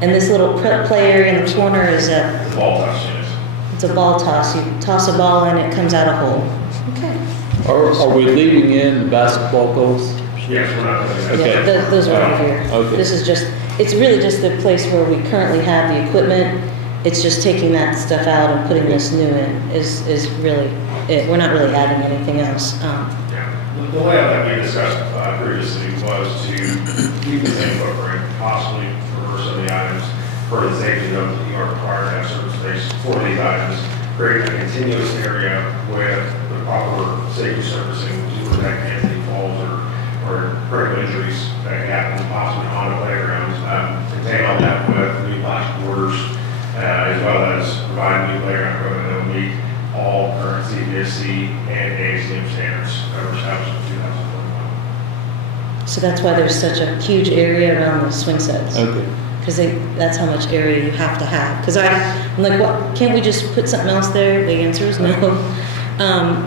And this little play area in the corner is The ball toss, yes. it's a ball toss. You toss a ball in, it comes out a hole. Okay. Are we leaving in the basketball goals? Yes, we're not. Okay. Yeah, those are over here. Okay. This is just, it's really just the place where we currently have the equipment. It's just taking that stuff out and putting this new in is really it. We're not really adding anything else. Yeah. The layout that we discussed previously was to keep the same footprint, possibly reverse some of the items for the safety of you are required to have certain space for these items, create a continuous area with the proper safety surfacing to protect any falls or critical injuries that can happen possibly on the playgrounds. Contain all that with new plastic borders, as well as provide new playground equipment that will meet all current CPSC and ASTM standards that were established in 2021. So that's why there's such a huge area around the swing sets. Okay. Because that's how much area you have to have. Because I'm like, what? Can't we just put something else there? The answer is no.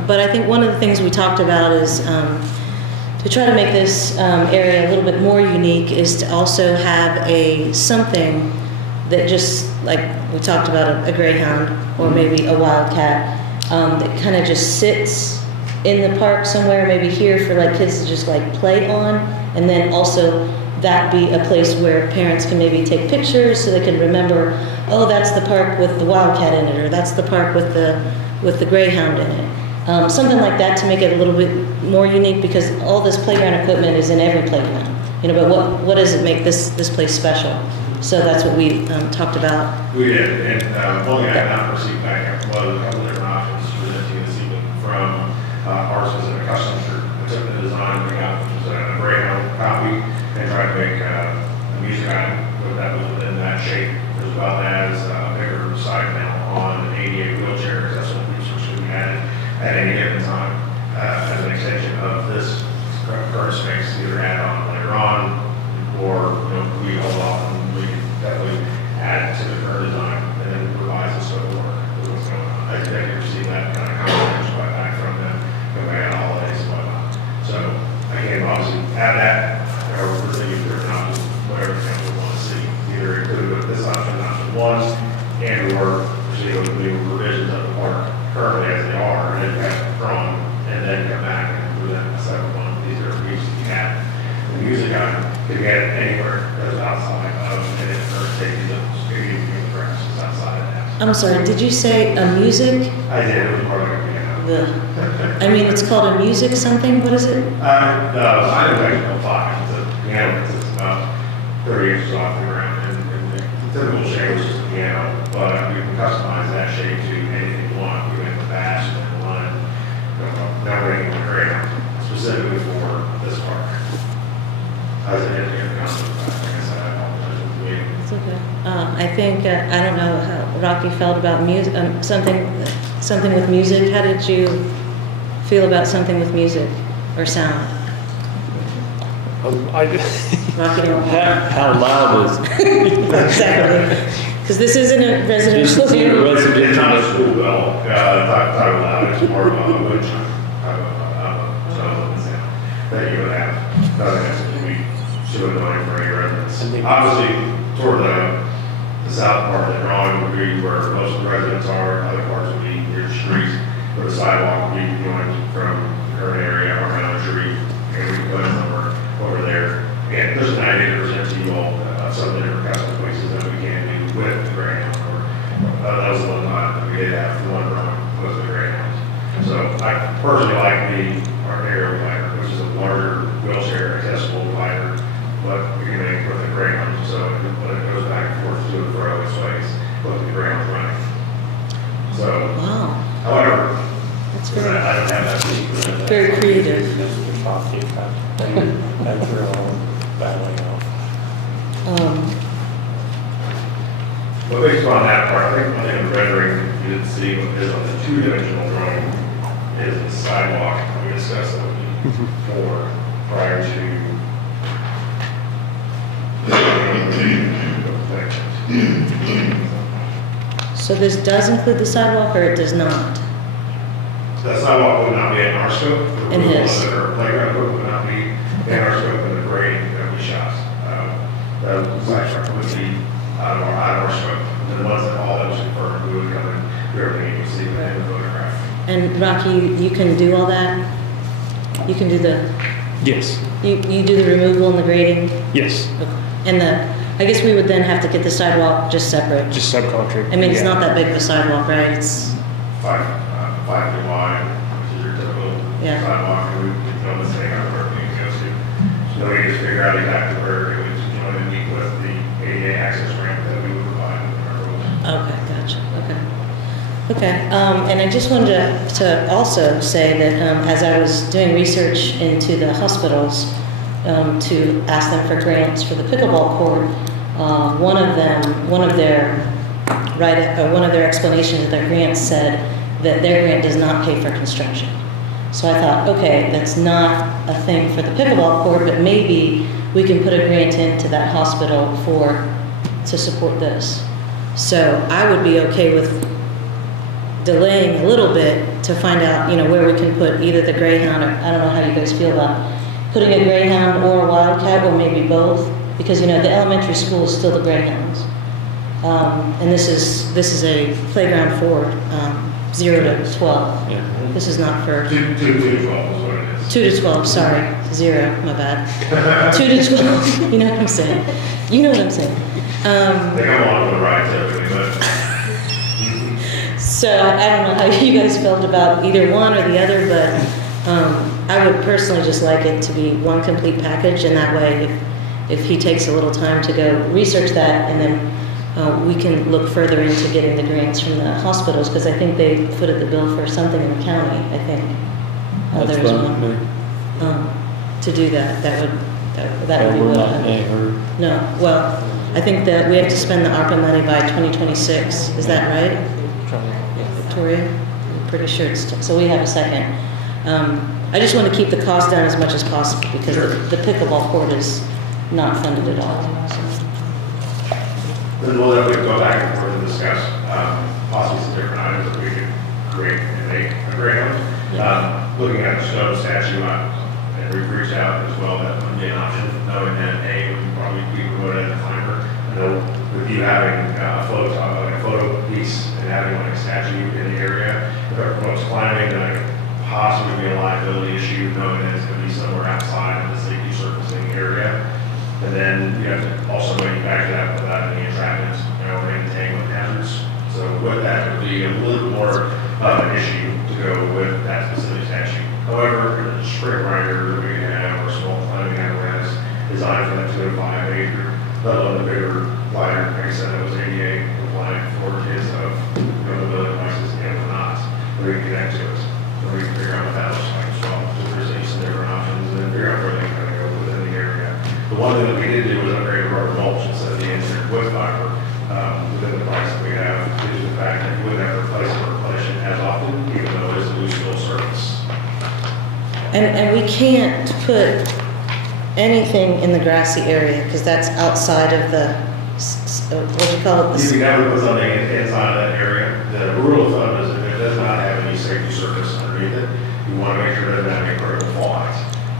But I think one of the things we talked about is to try to make this area a little bit more unique is to also have something that just, like we talked about a greyhound or maybe a wildcat, that kind of just sits in the park somewhere, maybe here for like kids to just like play on, and then also that be a place where parents can maybe take pictures so they can remember, oh, that's the park with the wildcat in it, or that's the park with the greyhound in it. Something like that to make it a little bit more unique, because all this playground equipment is in every playground. But what does it make this place special? So that's what we talked about. We did, and one thing I have not received back was a couple different options presenting this evening from our specific customer. I took the design we got, which was a Greyhound copy, and tried to make a music item that was within that shape, as well as a bigger side panel on an ADA wheelchair accessible resource we added at any given time as an extension of this current space, either add on later on, or we hold off and we can definitely add to the current design and then revise the scope of work. I expect to receive that kind of confirmation back from them going on holidays and whatnot. So I can obviously add that, or we're thinking different options, whatever the council want to see, either include with this option 1, and or proceed with the revisions of the park currently as they are, and then have drawn, and then come back and present a second one. These are uses you have. The music item can get it anywhere that is outside of it, or taking the stadium in the grass is outside of that. I'm sorry, did you say a music? I did, it was more like a piano. I mean, it's called a music something, what is it? No, I don't actually know 5. It's a piano that's about 30 inches off the ground, and the typical shape is just a piano, but you can customize that shape to anything you want. You can bash and line, now making a Greyhound specifically for this park. As an independent concept, like I said, I apologize for waiting. It's okay. I think, I don't know how Rocky felt about music, something with music. How did you feel about something with music or sound? Rocky, How loud is it? Exactly. Because this isn't a residential. This isn't a residential. It's not a school bell, type of loud, it's more of a wood chime, sound that you would have. Doesn't have to be too annoying for any residents. Obviously, toward the south part of the drawing would be where most of the residents are, other parts would be near the street, where the sidewalk would be going from the current area around the tree, and we can put it somewhere over there. And there's an idea to present to you all some of the different custom places that we can do with the Greyhound. That was one that we did have one drawing with the Greyhound. So I personally like our aerial glider, which is a larger wheelchair accessible glider, but we can make with the Greyhound. So when it goes back and forth to and fro, it sways with the Greyhound running. So, Wow. however, That's I don't have that secret. very creative. But based on that part, I think one thing in the rendering you didn't see what is on the 2-dimensional drawing is the sidewalk. We discussed that before prior to So this does include the sidewalk, or it does not? the sidewalk would not be in our scope. The In his. Or playground would not be in our scope in the grading that we shot. The sidewalk would be out of our scope. And then once all that was confirmed, we would come and do everything you can see in the photograph. And Rocky, you can do all that? You can do the, Yes, you do the removal and the grading? yes, And I guess we would then have to get the sidewalk just separate. just subcontract. I mean, it's Yeah. not that big of a sidewalk, right? It's, 5 feet wide, which is your typical Yeah. sidewalk, and we can almost take out where we can go to. So we just figure out exactly where it would join and meet with the ADA access ramp that we would provide with our roads. okay, gotcha, okay. Okay, and I just wanted to also say that as I was doing research into the hospitals to ask them for grants for the pickleball court, one of their explanations of their grant said that their grant does not pay for construction. So I thought, okay, that's not a thing for the pickleball court, but maybe we can put a grant into that hospital to support this. So I would be okay with delaying a little bit to find out, where we can put either the Greyhound, or I don't know how you guys feel about putting a Greyhound or a Wildcat, or maybe both, because the elementary school is still the Greyhounds. And this is a playground for 0 to 12. Yeah. This is not for 2 to 12 is what it is. 2 to 12, sorry, 0, my bad. 2 to 12, you know what I'm saying? You know what I'm saying. They come along for the ride typically, but. So I don't know how you guys felt about either one or the other, but I would personally just like it to be one complete package, and that way if he takes a little time to go research that, and then we can look further into getting the grants from the hospitals, because I think they footed the bill for something in the county, I think. That's There was fine with one. me. To do that, that would be We're what not in a hurry. No, well, I think that we have to spend the ARPA money by 2026, is that right? Victoria? I'm pretty sure it's, so we have a second. I just want to keep the cost down as much as possible, because the pickleball court is not funded at all. So. Then we'll definitely go back and forth and discuss possibly some different items that we could create and make a grant. Looking at the snow statue, and we've reached out as well, that would be an option, knowing that A, we could go ahead and climber. I know with you having a photo piece and having like a statue in the area, if everyone's climbing, then it could possibly be a liability issue, knowing that it's going to be somewhere outside of the safety surfacing area. And then you have to also manufacture that without any entrapment, or entanglement hazards. So with that would be a little more of an issue to go with that specific statute. However, the spring rider that we have, or small climbing apparatus designed for that 205 acre, let alone the bigger, lighter, like I said, it was ADA compliant for kids of mobility devices and whatnot. We can connect to it. So we can figure out what that looks like as well. So there's some different options and figure out where they can go within the area. The one thing that we did do was upgrade our mulch instead of the engineered wood fiber within the price that we have, due to the fact that you wouldn't have to replace or replenish it as often, even though it is a loose fill surface. And we can't put anything in the grassy area, because that's outside of the, what do you call it? You can never put something inside of that area. The rule of thumb is if it does not have any safety surface underneath it, you want to make sure it doesn't have any critical fallout.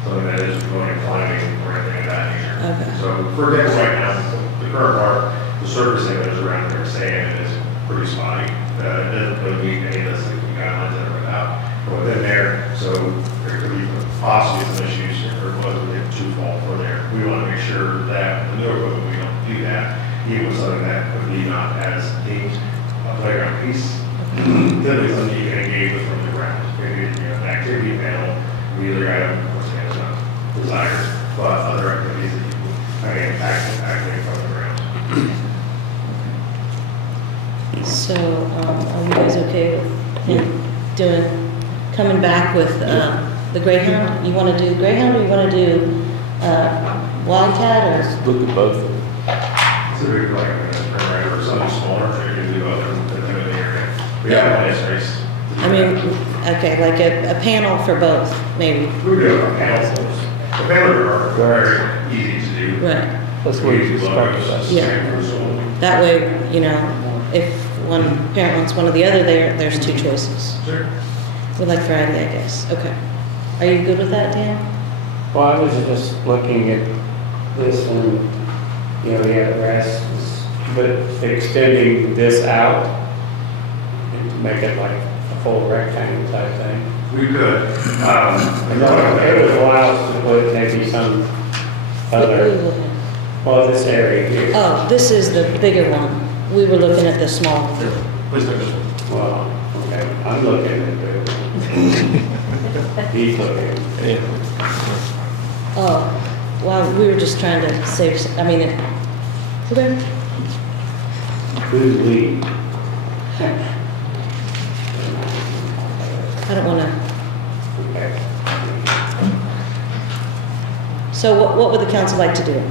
Something that is going and climbing or anything of that nature. Okay. So for example, right now, the current part, the surfacing that is around there, sand, is pretty spotty. It doesn't really meet any of the safety guidelines that are without. But within there, so there could be possibly some issues if there was a too fall for there. We want to make sure that the new equipment, we don't do that. Even with something that would be not as deemed a playground piece, typically something you can engage with from the ground. Maybe an activity panel, we either got desired, but other activities that you can activate from the ground. So, are you guys okay with coming back with the Greyhound? You want to do Greyhound, or you want to do Wildcat, or? Look at both. It's a big like or something smaller, so you can do other than the area. We have plenty of space. I mean, okay, like a panel for both, maybe. We do have panels. The panels are very easy to do. Right. That's what you start with. Yeah. That way, you know, if one parent wants one or the other, there's two choices. Sure. We like variety, I guess. Okay. Are you good with that, Dan? Well, I was just looking at this one, you know, the rest, but extending this out and to make it like a full rectangle type thing. We could. It would allow us to put maybe some other, well, this area here. Oh, this is the bigger one. We were looking at the small. Please look this one. Well, okay, I'm looking at it. He's looking. Yeah. Oh, well, we were just trying to save, okay. Who's we? I don't want to. Okay. So what would the council like to do?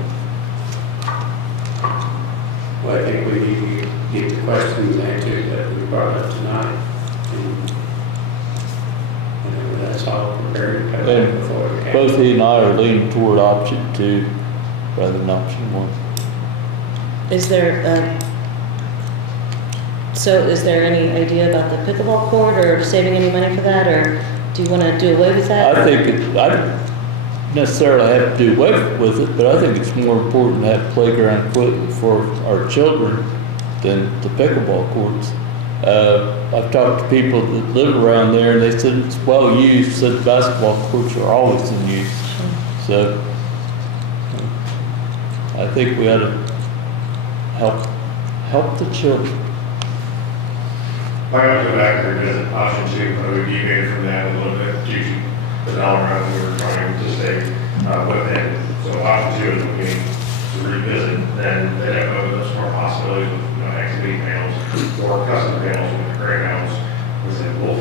Well, I think we need to get the questions answered that we brought up tonight. And, you know, that's all prepared to And before the council. both he and I are leaning toward option 2 rather than option 1. Is there any idea about the pickleball court, or saving any money for that, or do you want to do away with that? I think I don't necessarily have to do away with it, but I think it's more important to have playground equipment for our children than the pickleball courts. I've talked to people that live around there, and they said it's well used, said the basketball courts are always in use. So I think we ought to help the children. I gotta go back there and visit option two, but we deviated from that a little bit due to the dollar amount we were trying to stay within. So option two is looking to revisit, then they have those more possibilities with, activity panels or custom panels with the greyhounds. Was it wolf?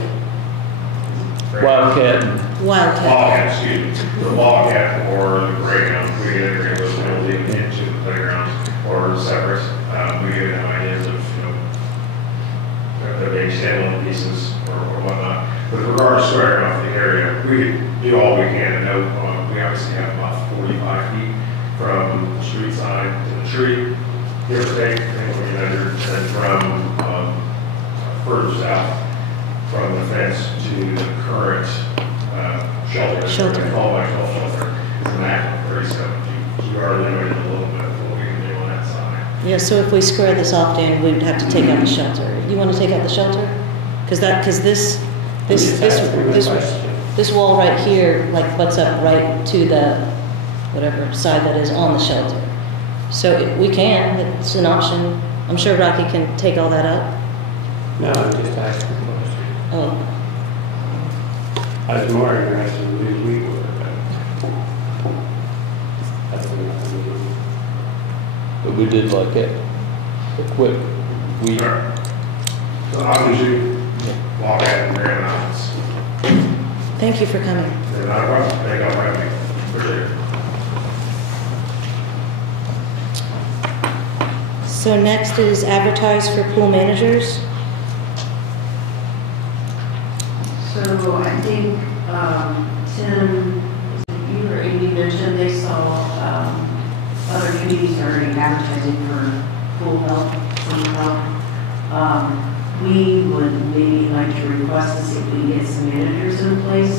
Wildcat. Wildcat, excuse me. The wildcat or the greyhound, we get integrate those panels even into the playgrounds or separate. We get ideas of, they're being standalone pieces or whatnot. With regards to squaring off the area, we do all we can to know. We obviously have about 45 feet from the street side to the tree, give or take, depending on what you measure, and from further south from the fence to the current shelter. Call by shelter is a maximum of 37 feet. We are limited a little bit of what we can do on that side. Yeah, so if we square this off, Dan, we'd have to take out the shelter. You want to take out the shelter? Because this wall right here, like, butts up right to the whatever side that is on the shelter. So we can, it's an option. I'm sure Rocky can take all that up. No, I'm just asking a question. Oh. I was more interested in whose we were. But we did like it. A quick week. So option two, walk out and grab mountains. Thank you for coming. They're not a problem. They don't have me. Appreciate it. So next is advertise for pool managers. So I think Tim, you or Amy mentioned they saw other communities already advertising for pool help, some help. We would maybe like to request to see if we can get some managers in place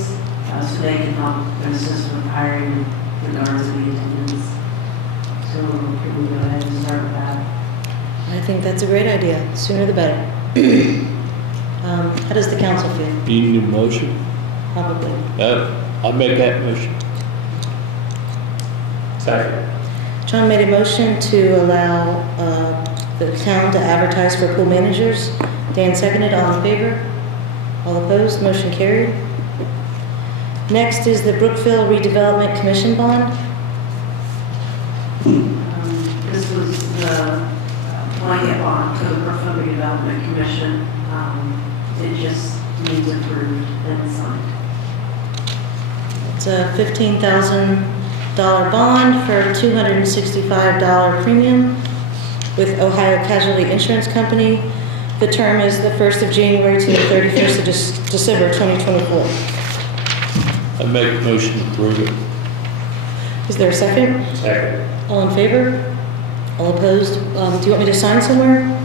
so they can help and assist with hiring regards to the attendance. So can we go ahead and start with that? I think that's a great idea. Sooner the better. How does the council feel? You need a motion? Probably. I'll make that motion. Second. John made a motion to allow the town to advertise for pool managers. Dan seconded. All in favor? All opposed? Motion carried. Next is the Brookville Redevelopment Commission bond. This was the blanket bond to the Brookville Redevelopment Commission. It just needs approved and signed. It's a $15,000 bond for $265 premium with Ohio Casualty Insurance Company. The term is the 1st of January to the 31st of December 2024. I make a motion to approve it. Is there a second? Second. All in favor? All opposed? Do you want me to sign somewhere?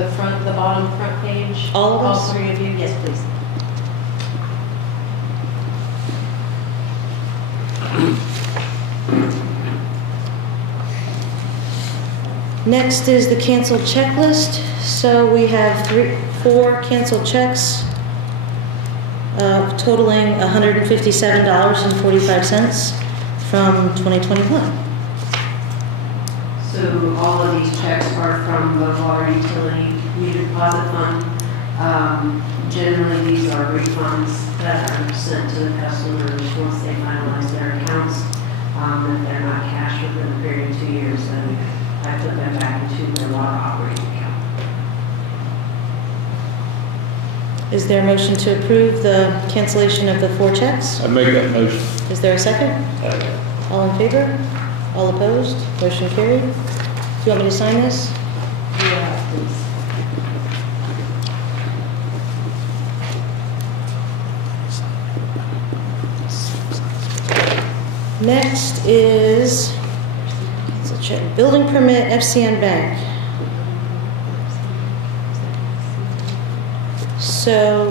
The bottom front page. All of us? All three of you? Yes, please. Next is the canceled checklist. So we have 4 canceled checks totaling $157.45 from 2021. So all of these checks are from the water utility meter deposit fund. Generally, these are refunds that are sent to the customers once they finalize their accounts. If they're not cashed within a period of 2 years, then I put them back into their water operating account. Is there a motion to approve the cancellation of the 4 checks? I make that motion. Is there a second? Second. All in favor? All opposed? Motion carried. Do you want me to sign this? Yeah, please. Next is building permit, FCN Bank. So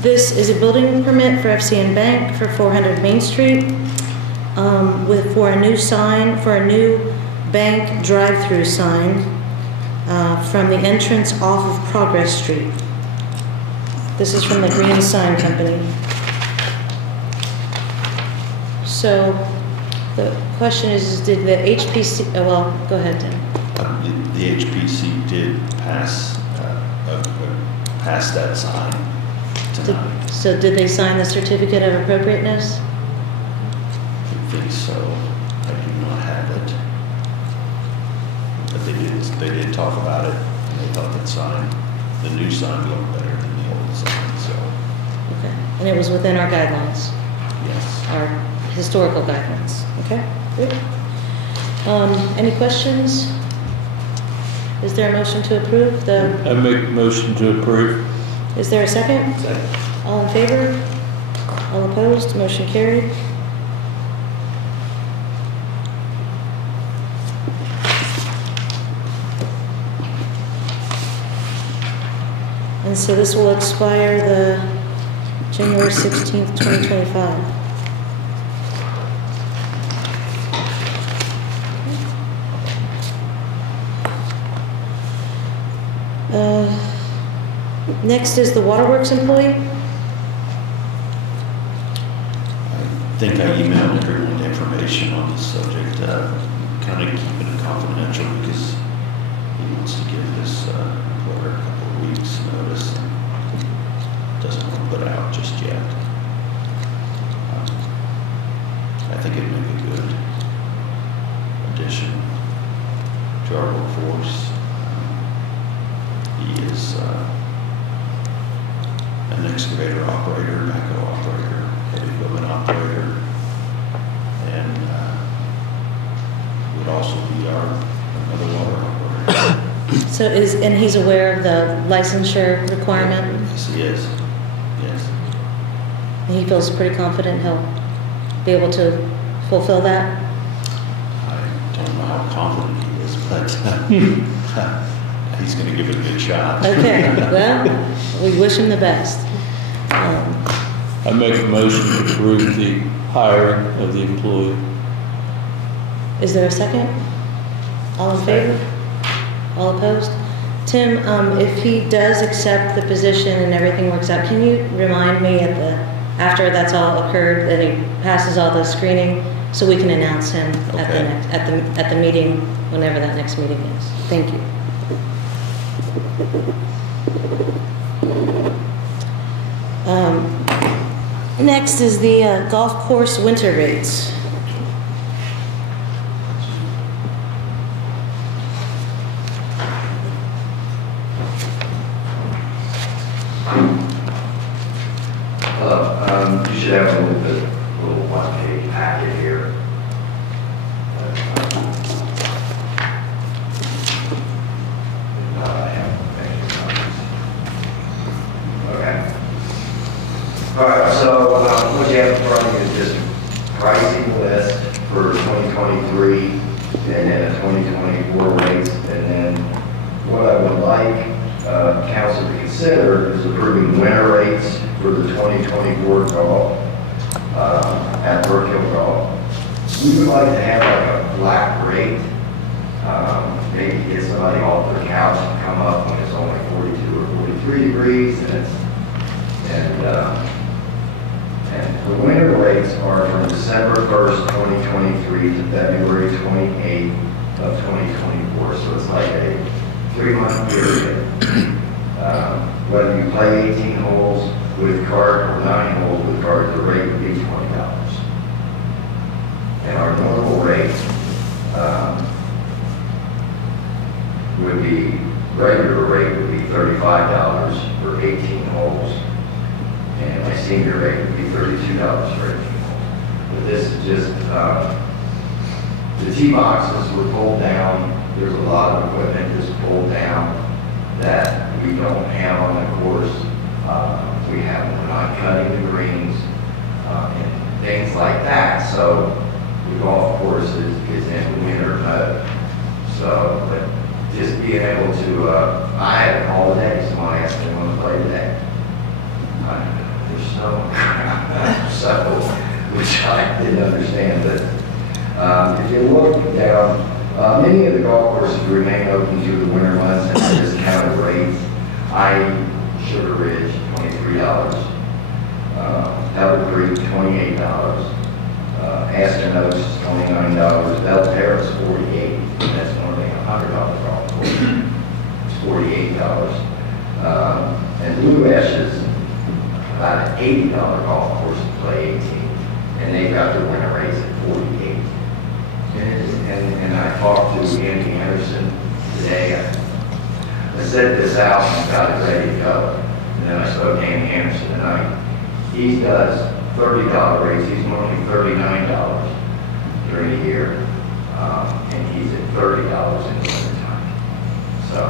this is a building permit for FCN Bank for 400 Main Street for a new sign, for a new bank drive-through sign from the entrance off of Progress Street. This is from the Green Sign Company. So the question is did the HPC, oh, well, go ahead, Tim. The HPC did pass that sign tonight. So did they sign the certificate of appropriateness? I think so. I do not have it. But they did talk about it, and they thought that sign, the new sign looked better than the old sign, so. Okay, and it was within our guidelines? Yes. Our historical guidelines, okay, good. Any questions? Is there a motion to approve the? I make a motion to approve. Is there a second? Second. All in favor? All opposed? Motion carried. And so this will expire the January 16th, 2025. Next is the waterworks employee. I think I emailed everyone information on this subject, kind of keeping it confidential because he wants to give his employer a couple of weeks notice and doesn't want to put out just yet. I think it'd make a good addition to our workforce. He is an excavator operator, backhoe operator, heavy equipment operator, and would also be another water operator. So and he's aware of the licensure requirement? Yes, he is. Yes. And he feels pretty confident he'll be able to fulfill that? I don't know how confident he is, but he's going to give it a good shot. Okay, well, we wish him the best. I make a motion to approve the hiring of the employee. Is there a second? All in favor? All opposed? Tim, if he does accept the position and everything works out, can you remind me after that's all occurred, that he passes all the screening, so we can announce him at the meeting, whenever that next meeting is? Thank you. Next is the golf course winter rates. You should have a little one-page packet here. Okay. All right, so what you have in front of you is just pricing list for 2023 and then a 2024 rates. And then what I would like council to consider is approving winter rates for the 2024 golf at Brookville Golf. We would like to have like a flat rate, maybe get somebody off their couch and come up when it's only 42 or 43 degrees, and the winter rates are from December 1st, 2023 to February 28th of 2024. So it's like a 3-month period. Whether you play 18 holes with cart or 9 holes with cart, the rate would be $20. And our normal rate would be, regular rate would be $35 for 18 holes. And my senior rate would be $32 for 18 holes. But this is just, the tee boxes were pulled down. There's a lot of equipment that's pulled down that we don't have on the course. We're not cutting the greens and things like that. So the golf course is in winter mode. So, but just being able to, I had a call today, someone asked me when to play today. There's snow. So, which I didn't understand. But if you look down Many of the golf courses remain open through the winter months at discounted rates. Sugar Ridge, $23. Pebble Creek, $28. Aston Oaks, $29. Bell Terrace, $48. That's normally a $100 golf course. It's $48. And Blue Ashes, about an $80 golf course to play 18. And they've got their winter rates at 48. And I talked to Andy Anderson today. I set this out and got it ready to go. And then I spoke to Andy Anderson tonight. He does $30 rates. He's normally $39 during the year. And he's at $30 in the wintertime. So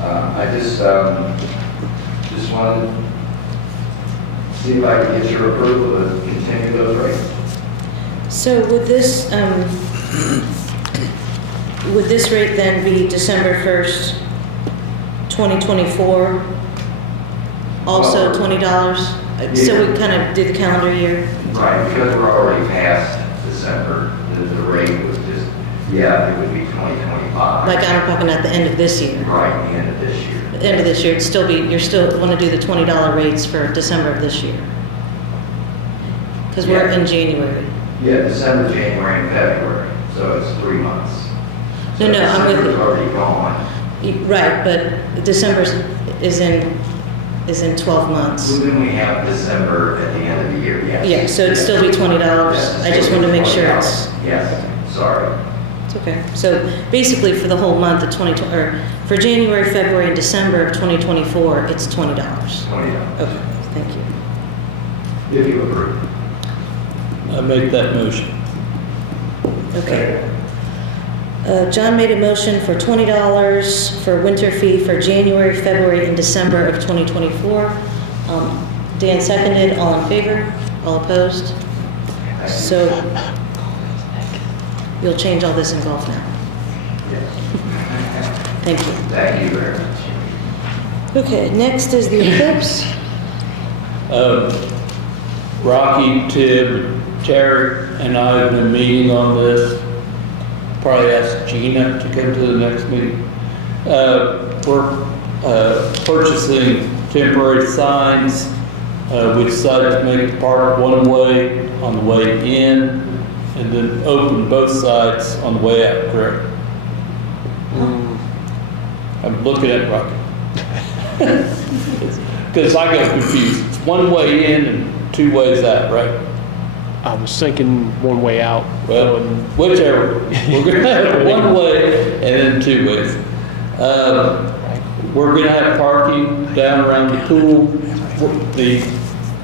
I just wanted to see if I could get your approval to continue those rates. So would this rate then be December 1st, 2024? Also $20? So we kind of do the calendar year? Right, because we're already past December, the rate was just, it would be 2025. Like I'm talking at the end of this year? Right, the end of this year. The end of this year, it'd still be, you still want to do the $20 rates for December of this year? Because we're in January. Yeah, December, January, and February, so it's 3 months. No, I'm with you. December's already gone. Right, but December is in 12 months. Well, then we have December at the end of the year, yes. Yeah, so it'd still be $20. I just want to make sure it's... Yes, sorry. It's okay. So basically for the whole month of 2020, or for January, February, and December of 2024, it's $20. $20. Okay, thank you. If you approve. I make that motion. Okay. John made a motion for $20 for winter fee for January, February, and December of 2024. Dan seconded. All in favor? All opposed? So you'll change all this in golf now. Yes. Thank you. Thank you very much. Okay, next is the eclipse. Rocky, Tim, Terry, and I have been meeting on this. Probably ask Gina to come to the next meeting. We're purchasing temporary signs. We decided to make the park one way on the way in and then open both sides on the way out, correct? I'm looking at Rocky. Because I got confused. It's one way in and 2 ways out, right? I was thinking one way out. Well, whichever. We're going to have one way and then 2 ways. We're going to have parking down around the pool. The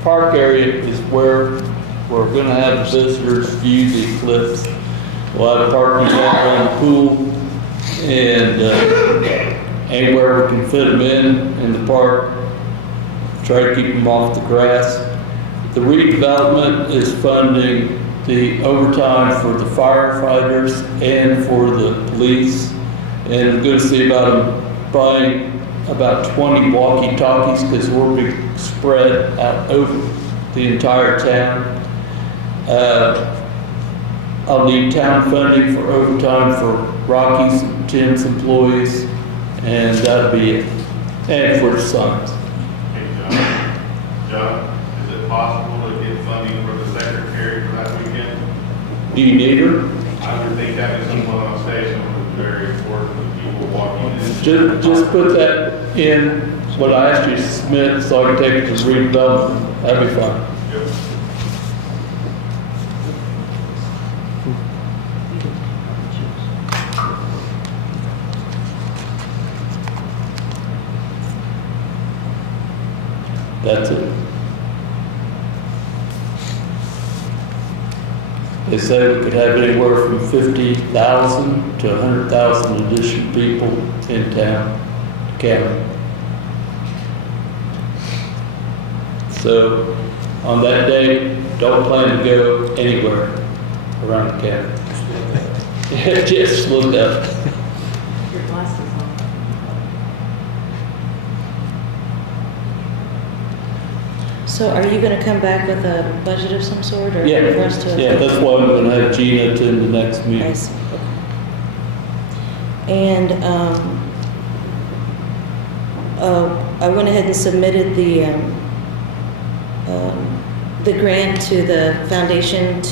park area is where we're going to have visitors view the eclipse. We'll have parking down around the pool and anywhere we can fit them in the park. Try to keep them off the grass. The redevelopment is funding the overtime for the firefighters and for the police. And I'm going to see about them buying about 20 walkie-talkies because we'll be spread out over the entire town. I'll need town funding for overtime for Rocky's and Tim's employees, and that'll be it. And for the signs. Hey, John, is it possible to get funding for the secretary for that weekend? Do you need her? I would think having someone on station was very important for people walking in. Just put that in what I asked you to submit so I can take it to redevelopment. That'd be fine. Yep. That's it. They say we could have anywhere from 50,000 to 100,000 additional people in town, county. So on that day, don't plan to go anywhere around the county. Just look up. Your glasses on. So are you going to come back with a budget of some sort, or Yeah, for us to? yeah, that's why I'm going to have Gina attend the next I meeting. see. Okay. And I went ahead and submitted the grant to the foundation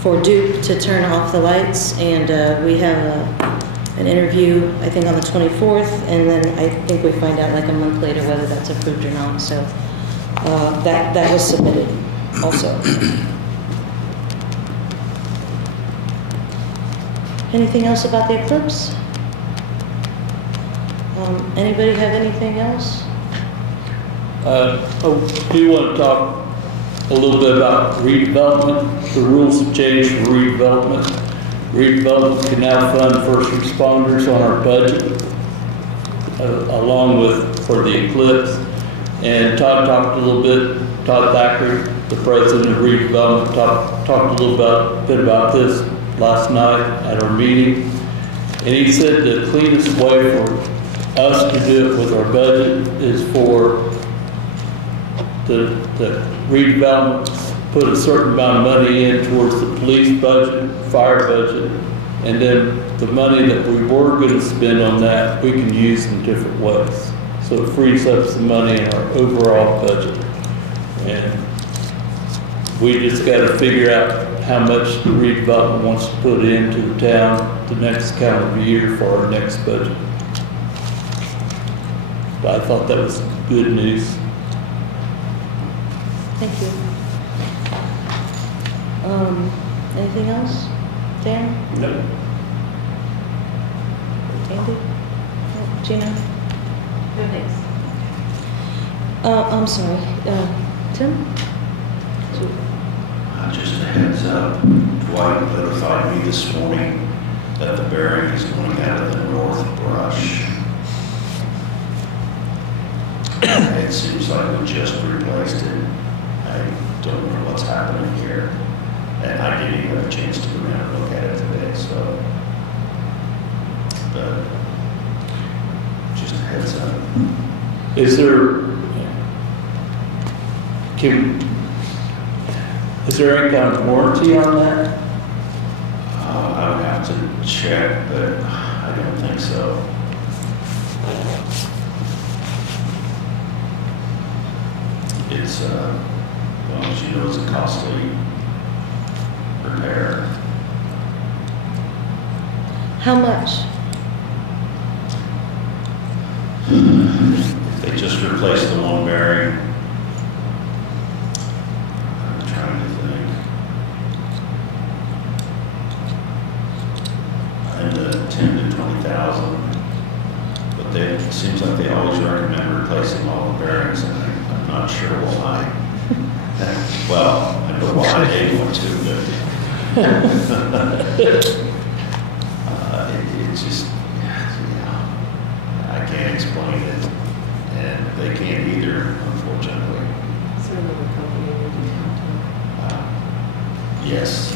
for Duke to turn off the lights, and we have an interview, I think, on the 24th, and then I think we find out like a month later whether that's approved or not. So that was submitted also. Anything else about the eclipse? Anybody have anything else? I do want to talk a little bit about redevelopment. The rules have changed for redevelopment. Redevelopment can now fund first responders on our budget, along with for the eclipse. And Todd talked a little bit, Todd Thacker, the president of redevelopment, talked a little bit about this last night at our meeting. And he said the cleanest way for us to do it with our budget is for the redevelopment put a certain amount of money in towards the police budget, fire budget, and then the money that we were going to spend on that, we can use in different ways. So it frees up some money in our overall budget. And we just got to figure out how much the redevelopment wants to put into the town the next calendar year for our next budget. But I thought that was good news. Thank you. Anything else? Dan? No. Andy? No. Gina? No thanks. I'm sorry. Tim? Just a heads up, Dwight notified me this morning that the bearing is going out of the north brush. It seems like we just replaced it. I don't know what's happening here. And I didn't even have a chance to go down and look at it today, so. But just a heads up. Is there any kind of warranty on that? I would have to check, but I don't think so. It's, well, as you know, it's a costly repair. How much? They just replaced the one bearing. I'm trying to think. In the 10 to 20,000. But it seems like they always recommend replacing all the bearings, and I'm not sure why. Well, I know why they want to, but it's just, I can't explain it, and they can't either, unfortunately. Is there another company we can talk Yes,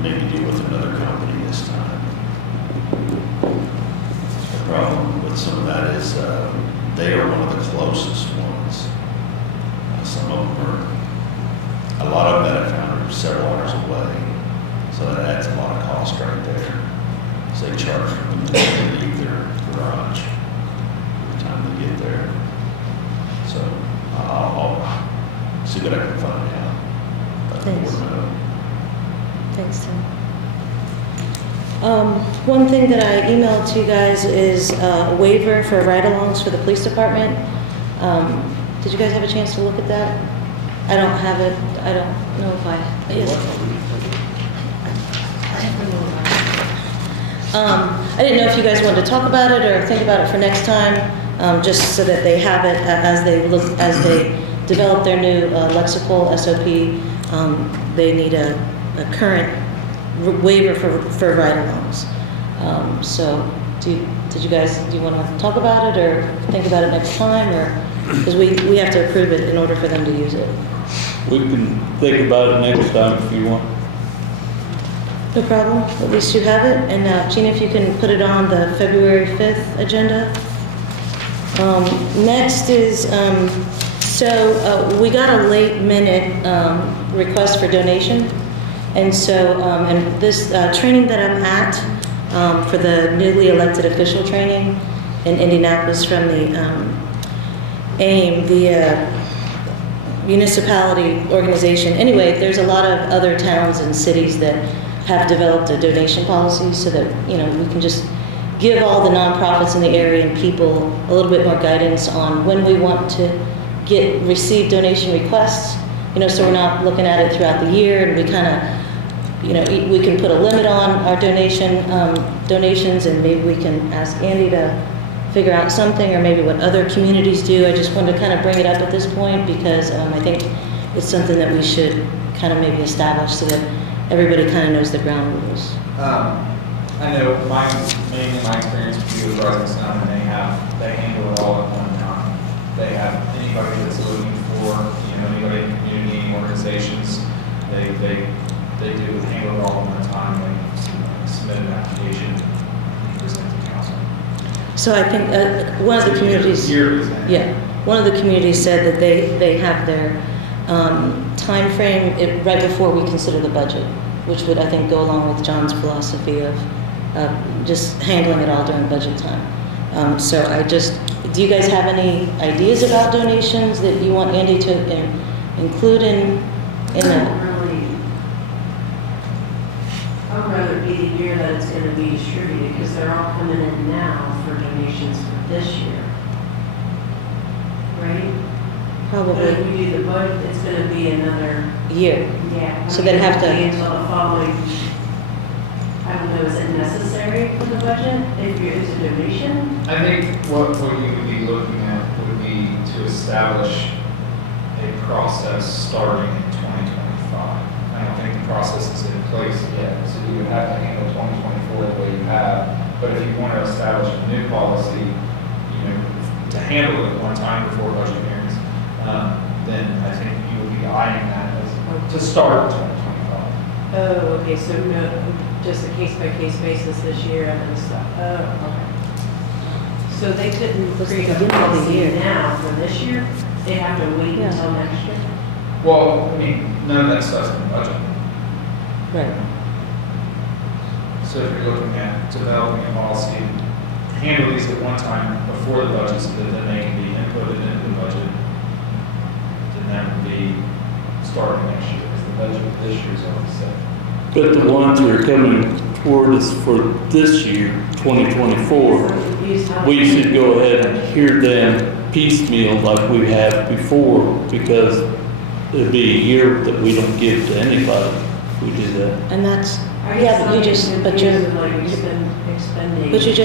maybe deal with another company this time. The problem with some of that is they are one of the closest ones. Some of them are, a lot of them that I found are several hours away, so that adds a lot of cost right there. So they charge for them to leave their garage every time they get there. So I'll see what I can find out. Thanks. Thanks, Tim. One thing that I emailed to you guys is a waiver for ride-alongs for the police department. Did you guys have a chance to look at that? I don't have it. I don't know if I. Yes. I didn't know if you guys wanted to talk about it or think about it for next time, just so that they have it as they develop their new lexical SOP. They need a current waiver for ride-alongs. So, do you want to talk about it or think about it next time, or because we have to approve it in order for them to use it? We can think about it next time if you want. No problem. At least you have it. And Gina, if you can put it on the February 5th agenda. Next is, we got a late minute request for donation. And so, and this training that I'm at, for the newly elected official training in Indianapolis from the AIM, the municipality organization. Anyway, there's a lot of other towns and cities that have developed a donation policy so that, we can just give all the nonprofits in the area and people a little bit more guidance on when we want to receive donation requests, so we're not looking at it throughout the year, and we kind of, we can put a limit on our donations, and maybe we can ask Andy to figure out something, or maybe what other communities do. I just wanted to kind of bring it up at this point because I think it's something that we should kind of maybe establish so that everybody kind of knows the ground rules. I know mainly my experience with you is Rising Sun, and they handle it all at one time. They have anybody that's looking for, anybody in the community, organizations, they do handle it all at one time. They submit an application and present to council. So I think one of the communities, one of the communities said that they have their time frame right before we consider the budget, which would, I think, go along with John's philosophy of just handling it all during budget time. So do you guys have any ideas about donations that you want Andy to include in that? I would rather be the year that it's going to be distributed, because they're all coming in now for donations for this year. Right? Probably. But if we do the budget, it's going to be another year. Yeah. So they'd have to. Until the following, I don't know, is it necessary for the budget if it's a donation? I think what you would be looking at would be to establish a process starting in 2025. I don't think the process is in place yet, so you would have to handle 2024 the way you have. But if you want to establish a new policy, to handle it at one time before budget hearings, then I think you would be eyeing that to start in 2025. Oh, okay, so no, just a case-by-case basis this year and stuff. Oh, okay. So they couldn't create a policy now for this year? They have to wait until next year? Well, I mean, none of that stuff's in the budget. Right. So if you're looking at developing a policy, handle these at one time before the budget so that then they can be inputted into the budget, then that would be starting next year, because the budget for this year is already set. But the ones that are coming toward us for this year, 2024, we should go ahead and hear them piecemeal like we have before, because it'd be a year that we don't give to anybody if we do that. And that's, but you just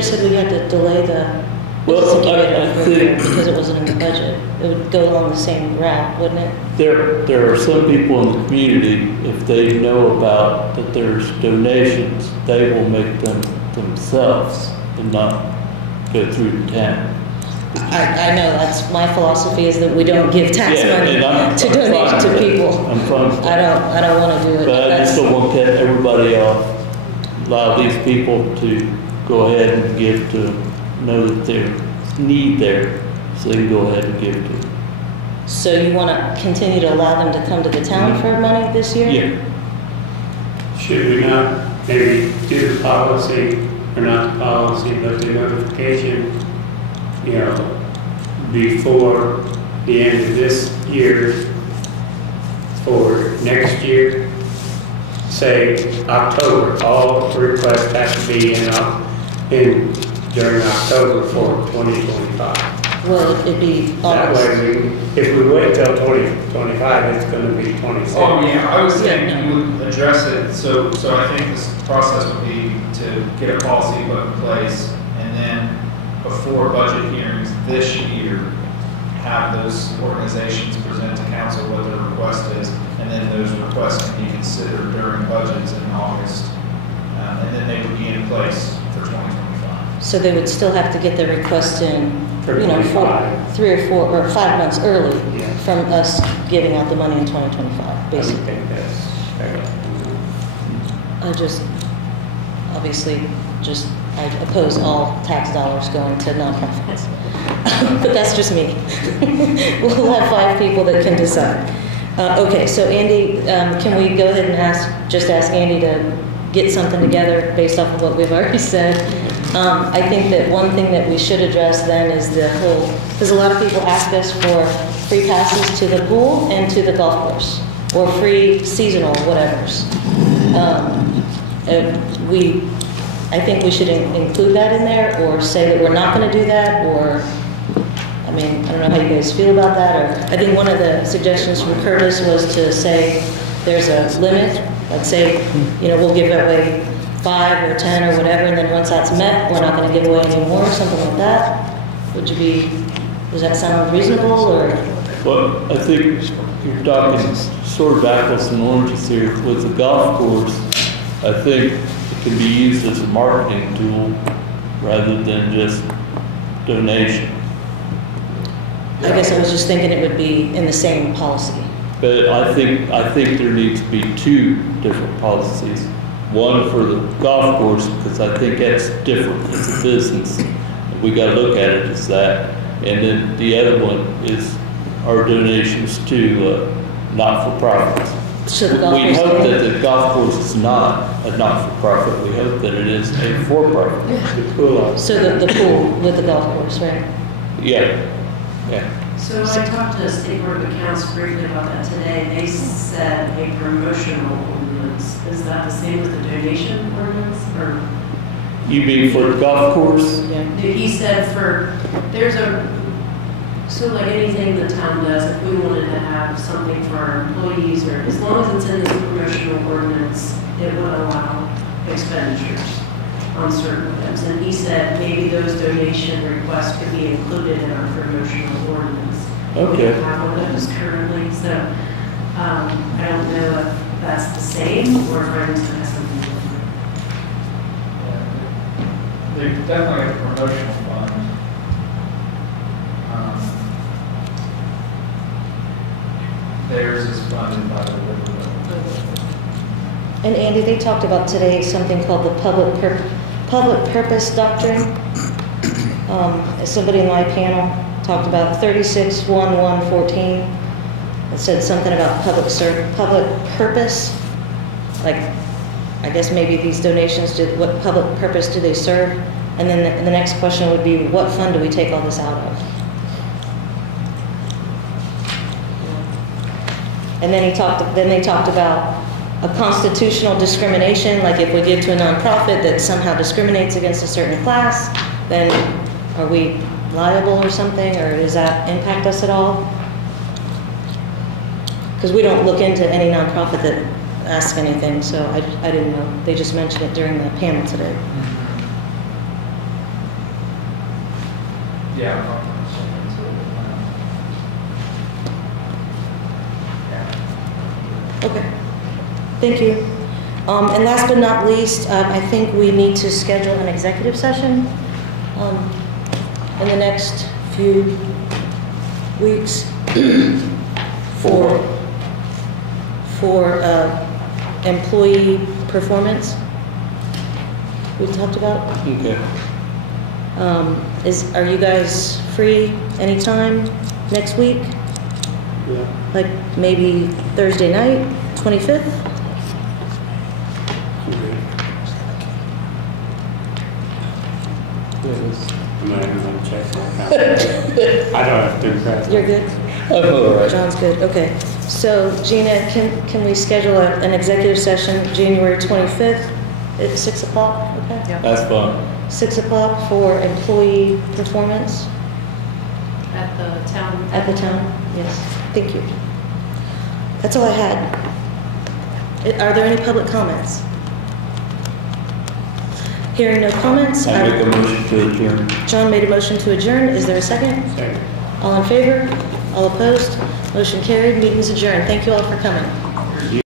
said we had to delay the. Well, I think because it wasn't in the budget, it would go along the same route, wouldn't it? There are some people in the community, if they know about that there's donations, they will make them themselves and not go through the town. I know, that's my philosophy, is that we don't give tax money to donate to people. I'm fine with that. I don't want to do it. But I just don't want to cut everybody off. Allow these people to go ahead and give to, know that there's need there, so they can go ahead and give it to them. So you want to continue to allow them to come to the town for money this year? Yeah. Should we not maybe do the policy, or not the policy, but the notification, before the end of this year for next year? Say October, all requests have to be in during October for 2025. Well, it'd be That August. way, if we wait till 2025, it's going to be 26. Oh, yeah, I was saying you would address it, so I think this process would be to get a policy put in place, and then before budget hearings this year, have those organizations present to council what their request is, and then those requests can be considered during budgets in August, and then they would be in place for 2025. So they would still have to get their request in, For 3 or 4 or 5 months early Yeah. from us giving out the money in 2025, I basically. think that's fair. I oppose all tax dollars going to nonprofits. But that's just me. We'll have 5 people that can decide. Okay, so Andy, can we go ahead and ask Andy to get something together based off of what we've already said. I think that one thing that we should address then is the whole, because a lot of people ask us for free passes to the pool and to the golf course, or free seasonal whatevers. I think we should include that in there, or say that we're not going to do that, or, I mean, I don't know how you guys feel about that, or I think one of the suggestions from Curtis was to say there's a limit, like say, you know, we'll give away 5 or 10 or whatever, and then once that's met, we're not going to give away any more, something like that. Does that sound reasonable, or? Well, I think you're talking sort of apples and oranges here. With the golf course, I think it can be used as a marketing tool rather than just donation. I guess I was just thinking it would be in the same policy. But I think there needs to be 2 different policies. One for the golf course, because I think that's different. It's a business. We got to look at it as that. And then the other one is our donations to not-for-profits. So we hope that the golf course is not a not-for-profit. We hope that it is a for-profit. So the pool with the golf course, right? Yeah. Yeah. So I talked to the State Board of Accounts briefly about that today. They said a promotional ordinance. Is that the same as the donation ordinance, or? You mean for the golf course? Yeah. He said so like anything the town does, if we wanted to have something for our employees, or as long as it's in this promotional ordinance, it would allow expenditures on certain items. And he said maybe those donation requests could be included in our promotional ordinance. Okay. We don't have one of those currently, so I don't know if that's the same or if I'm just has something different. They definitely have a promotional fund. Theirs is funded by the Ripperger. And Andy, they talked about today something called the public purpose doctrine. Somebody in my panel talked about 361114. It said something about public purpose. Like, I guess maybe these donations, what public purpose do they serve? And then the next question would be, what fund do we take all this out of? And then they talked about a constitutional discrimination, like if we give to a nonprofit that somehow discriminates against a certain class, then are we liable or something, or does that impact us at all? Because we don't look into any nonprofit that asks anything, so I didn't know. They just mentioned it during the panel today. Yeah. Okay, thank you. And last but not least, I think we need to schedule an executive session in the next few weeks for employee performance. We talked about. Okay. Are you guys free anytime next week? Yeah. Like maybe Thursday night, 25th? I'm not even gonna check my calendar. I don't have to do that. You're good? Oh, all right. John's good, okay. So Gina, can we schedule an executive session January 25th at 6 o'clock? Okay. Yeah. That's fine. 6 o'clock for employee performance At the town. at the town? Yes, thank you. That's all I had. Are there any public comments? Hearing no comments, I make a motion to adjourn. John made a motion to adjourn. Is there a second? Second. All in favor? All opposed? Motion carried. Meeting is adjourned. Thank you all for coming.